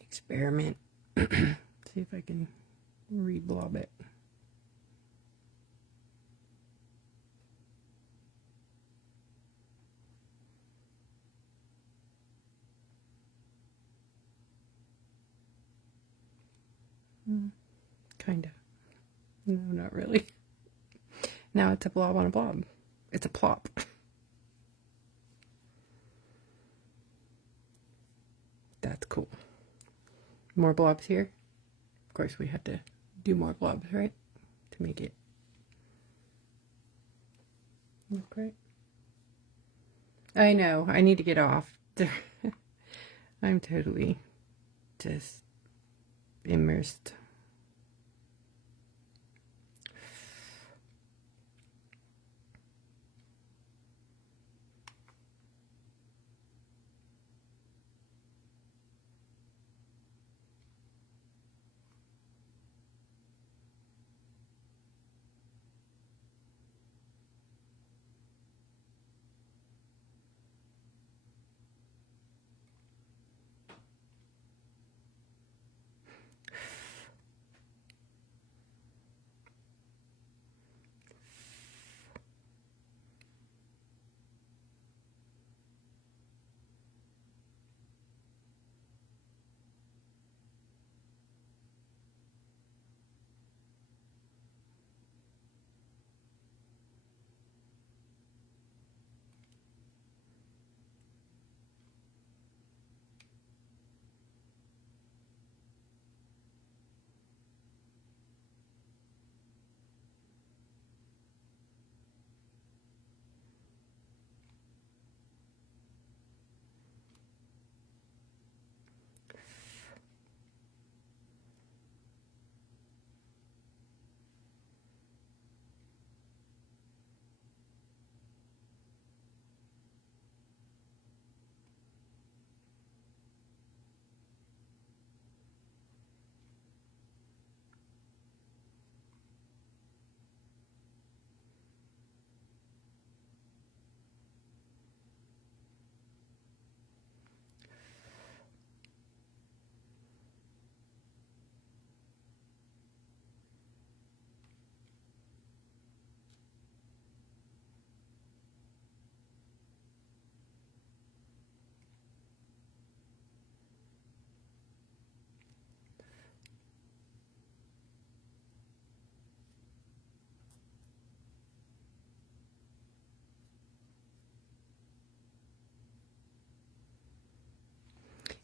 Experiment. See if I can re-blob it. Kind of. No, not really. Now it's a blob on a blob. It's a plop. That's cool. More blobs here. Of course, we have to do more blobs, right? To make it look right. I know. I need to get off. I'm totally just immersed.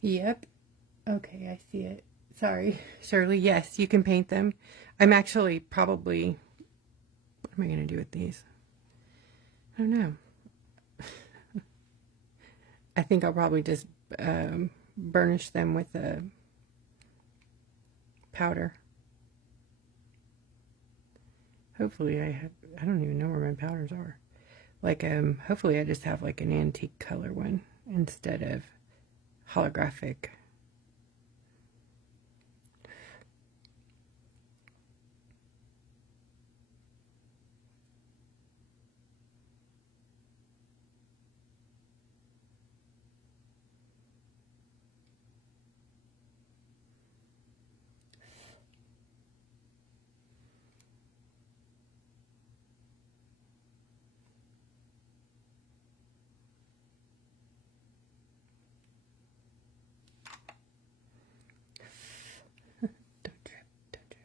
Yep. Okay, I see it. Sorry, Shirley. Yes, you can paint them. I'm actually probably... What am I going to do with these? I don't know. I think I'll probably just burnish them with a powder. Hopefully I don't even know where my powders are. Like, hopefully I just have like an antique color one instead of holographic. Don't trip, don't trip.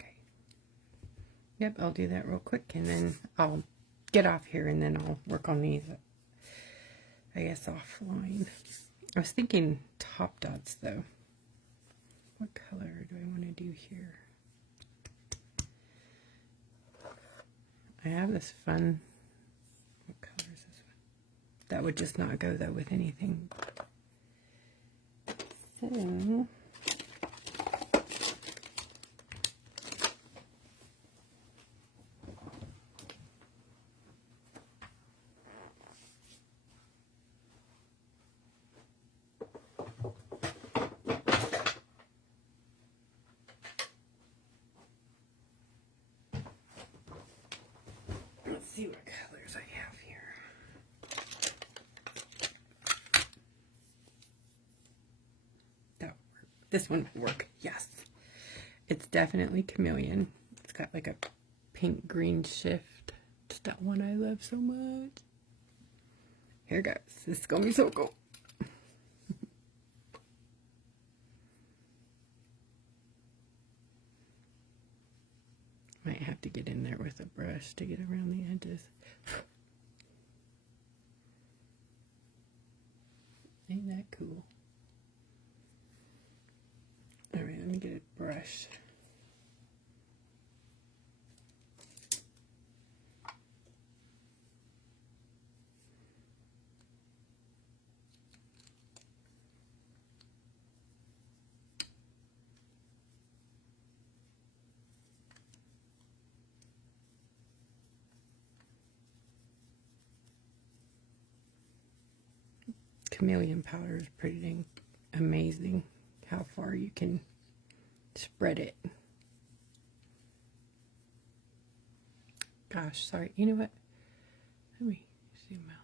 Okay. Yep, I'll do that real quick and then I'll get off here and then I'll work on these, I guess, offline. I was thinking top dots though. What color do I want to do here? I have this fun, what color is this one? That would just not go though with anything. So, let's see what colors I have here. That would work. This one would work, yes. It's definitely chameleon. It's got like a pink green shift. It's that one I love so much. Here goes. This is gonna be so cool. Might have to get in there with a brush to get around the edges. Ain't that cool? Alright, let me get a brush. Chameleon powder is pretty dang amazing how far you can spread it. Gosh, sorry. You know what? Let me zoom out.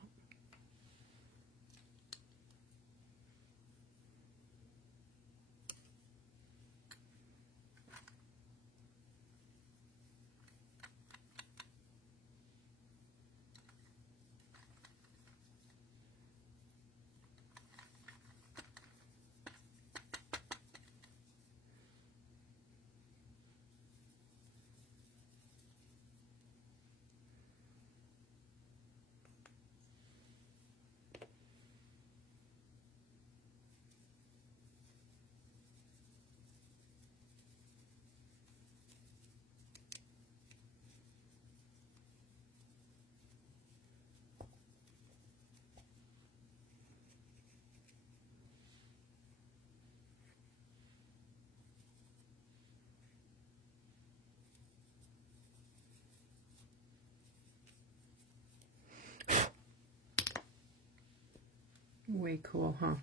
Way cool, huh?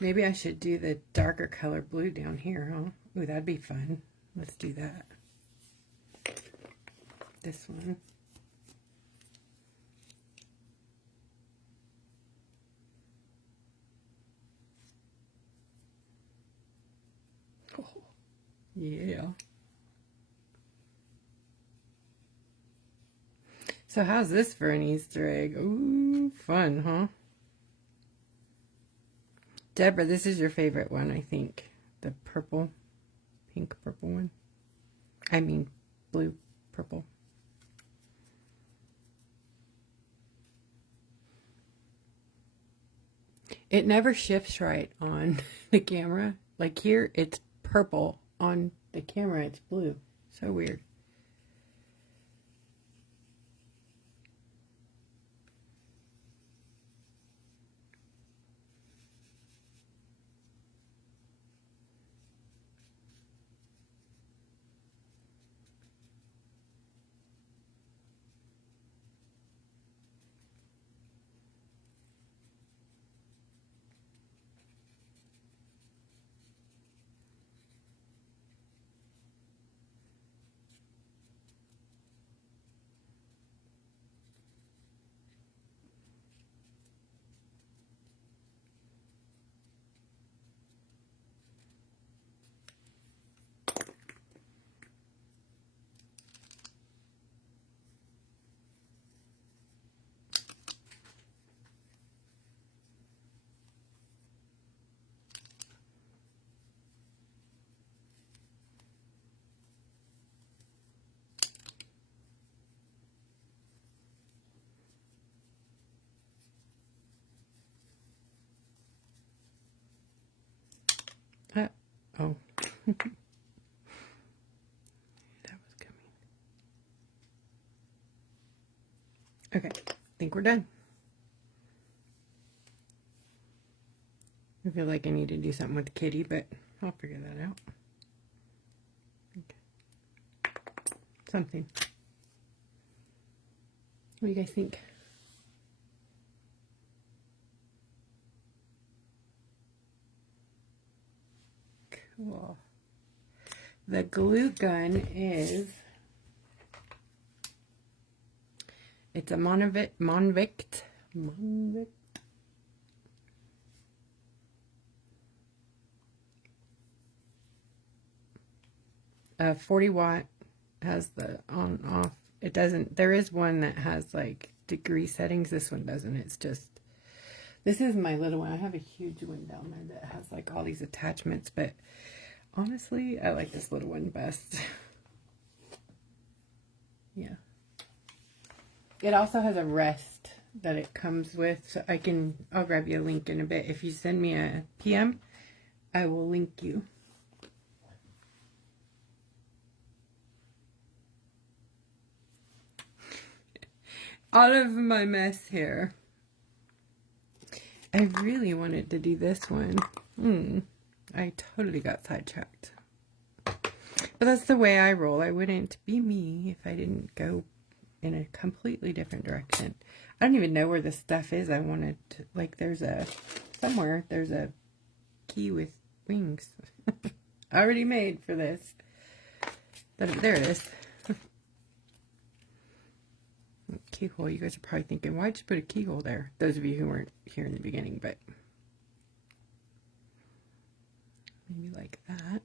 Maybe I should do the darker color blue down here, huh? Ooh, that'd be fun. Let's do that. This one. Oh, yeah. So how's this for an Easter egg? Ooh, fun, huh? Deborah, this is your favorite one, I think. The purple. pink purple one. I mean blue purple. It never shifts right on the camera. Like here, it's purple. On the camera, it's blue. So weird. Oh. That was coming. Okay, I think we're done. I feel like I need to do something with the kitty, but I'll figure that out. Okay. Something. What do you guys think? Cool. The glue gun is, it's a Monvict 40 watt, has the on off. It doesn't, there is one that has like degree settings. This one doesn't. It's just, this is my little one. I have a huge one down there that has like all these attachments, but honestly, I like this little one best. Yeah. It also has a rest that it comes with, so I'll grab you a link in a bit. If you send me a PM, I will link you. Out of my mess here. I really wanted to do this one. I totally got sidetracked. But that's the way I roll. I wouldn't be me if I didn't go in a completely different direction. I don't even know where this stuff is. I wanted to, like, somewhere there's a key with wings. Already made for this. There it is. Keyhole. You guys are probably thinking, why'd you put a keyhole there? Those of you who weren't here in the beginning, but maybe like that.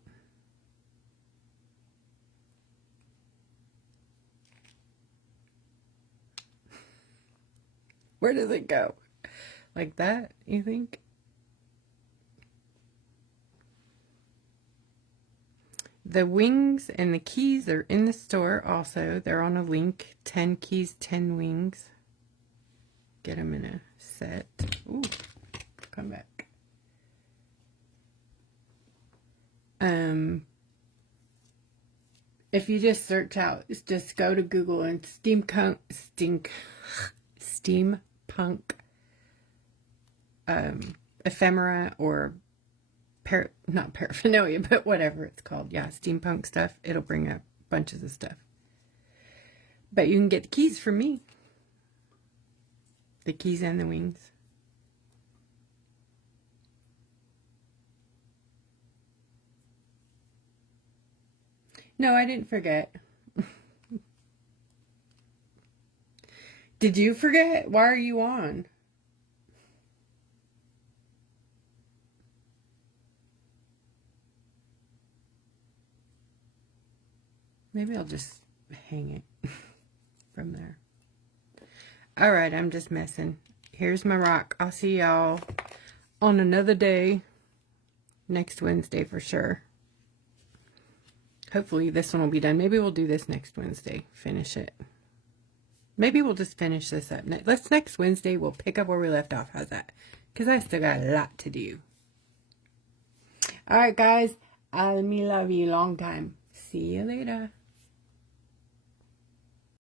Where does it go? Like that, you think? The wings and the keys are in the store also. They're on a link. 10 keys, 10 wings. Get them in a set. Ooh, come back. If you just search out, just go to Google and steampunk ephemera or not paraphernalia, but whatever it's called. Yeah, steampunk stuff. It'll bring up bunches of stuff. But you can get the keys from me. The keys and the wings. No, I didn't forget. Did you forget? Why are you on? Maybe I'll just hang it from there. All right, I'm just messing. Here's my rock. I'll see y'all on another day next Wednesday for sure. Hopefully this one will be done. Maybe we'll do this next Wednesday. Finish it. Maybe we'll just finish this up. Next Wednesday, we'll pick up where we left off. How's that? Because I still got a lot to do. All right, guys. I love you long time. See you later.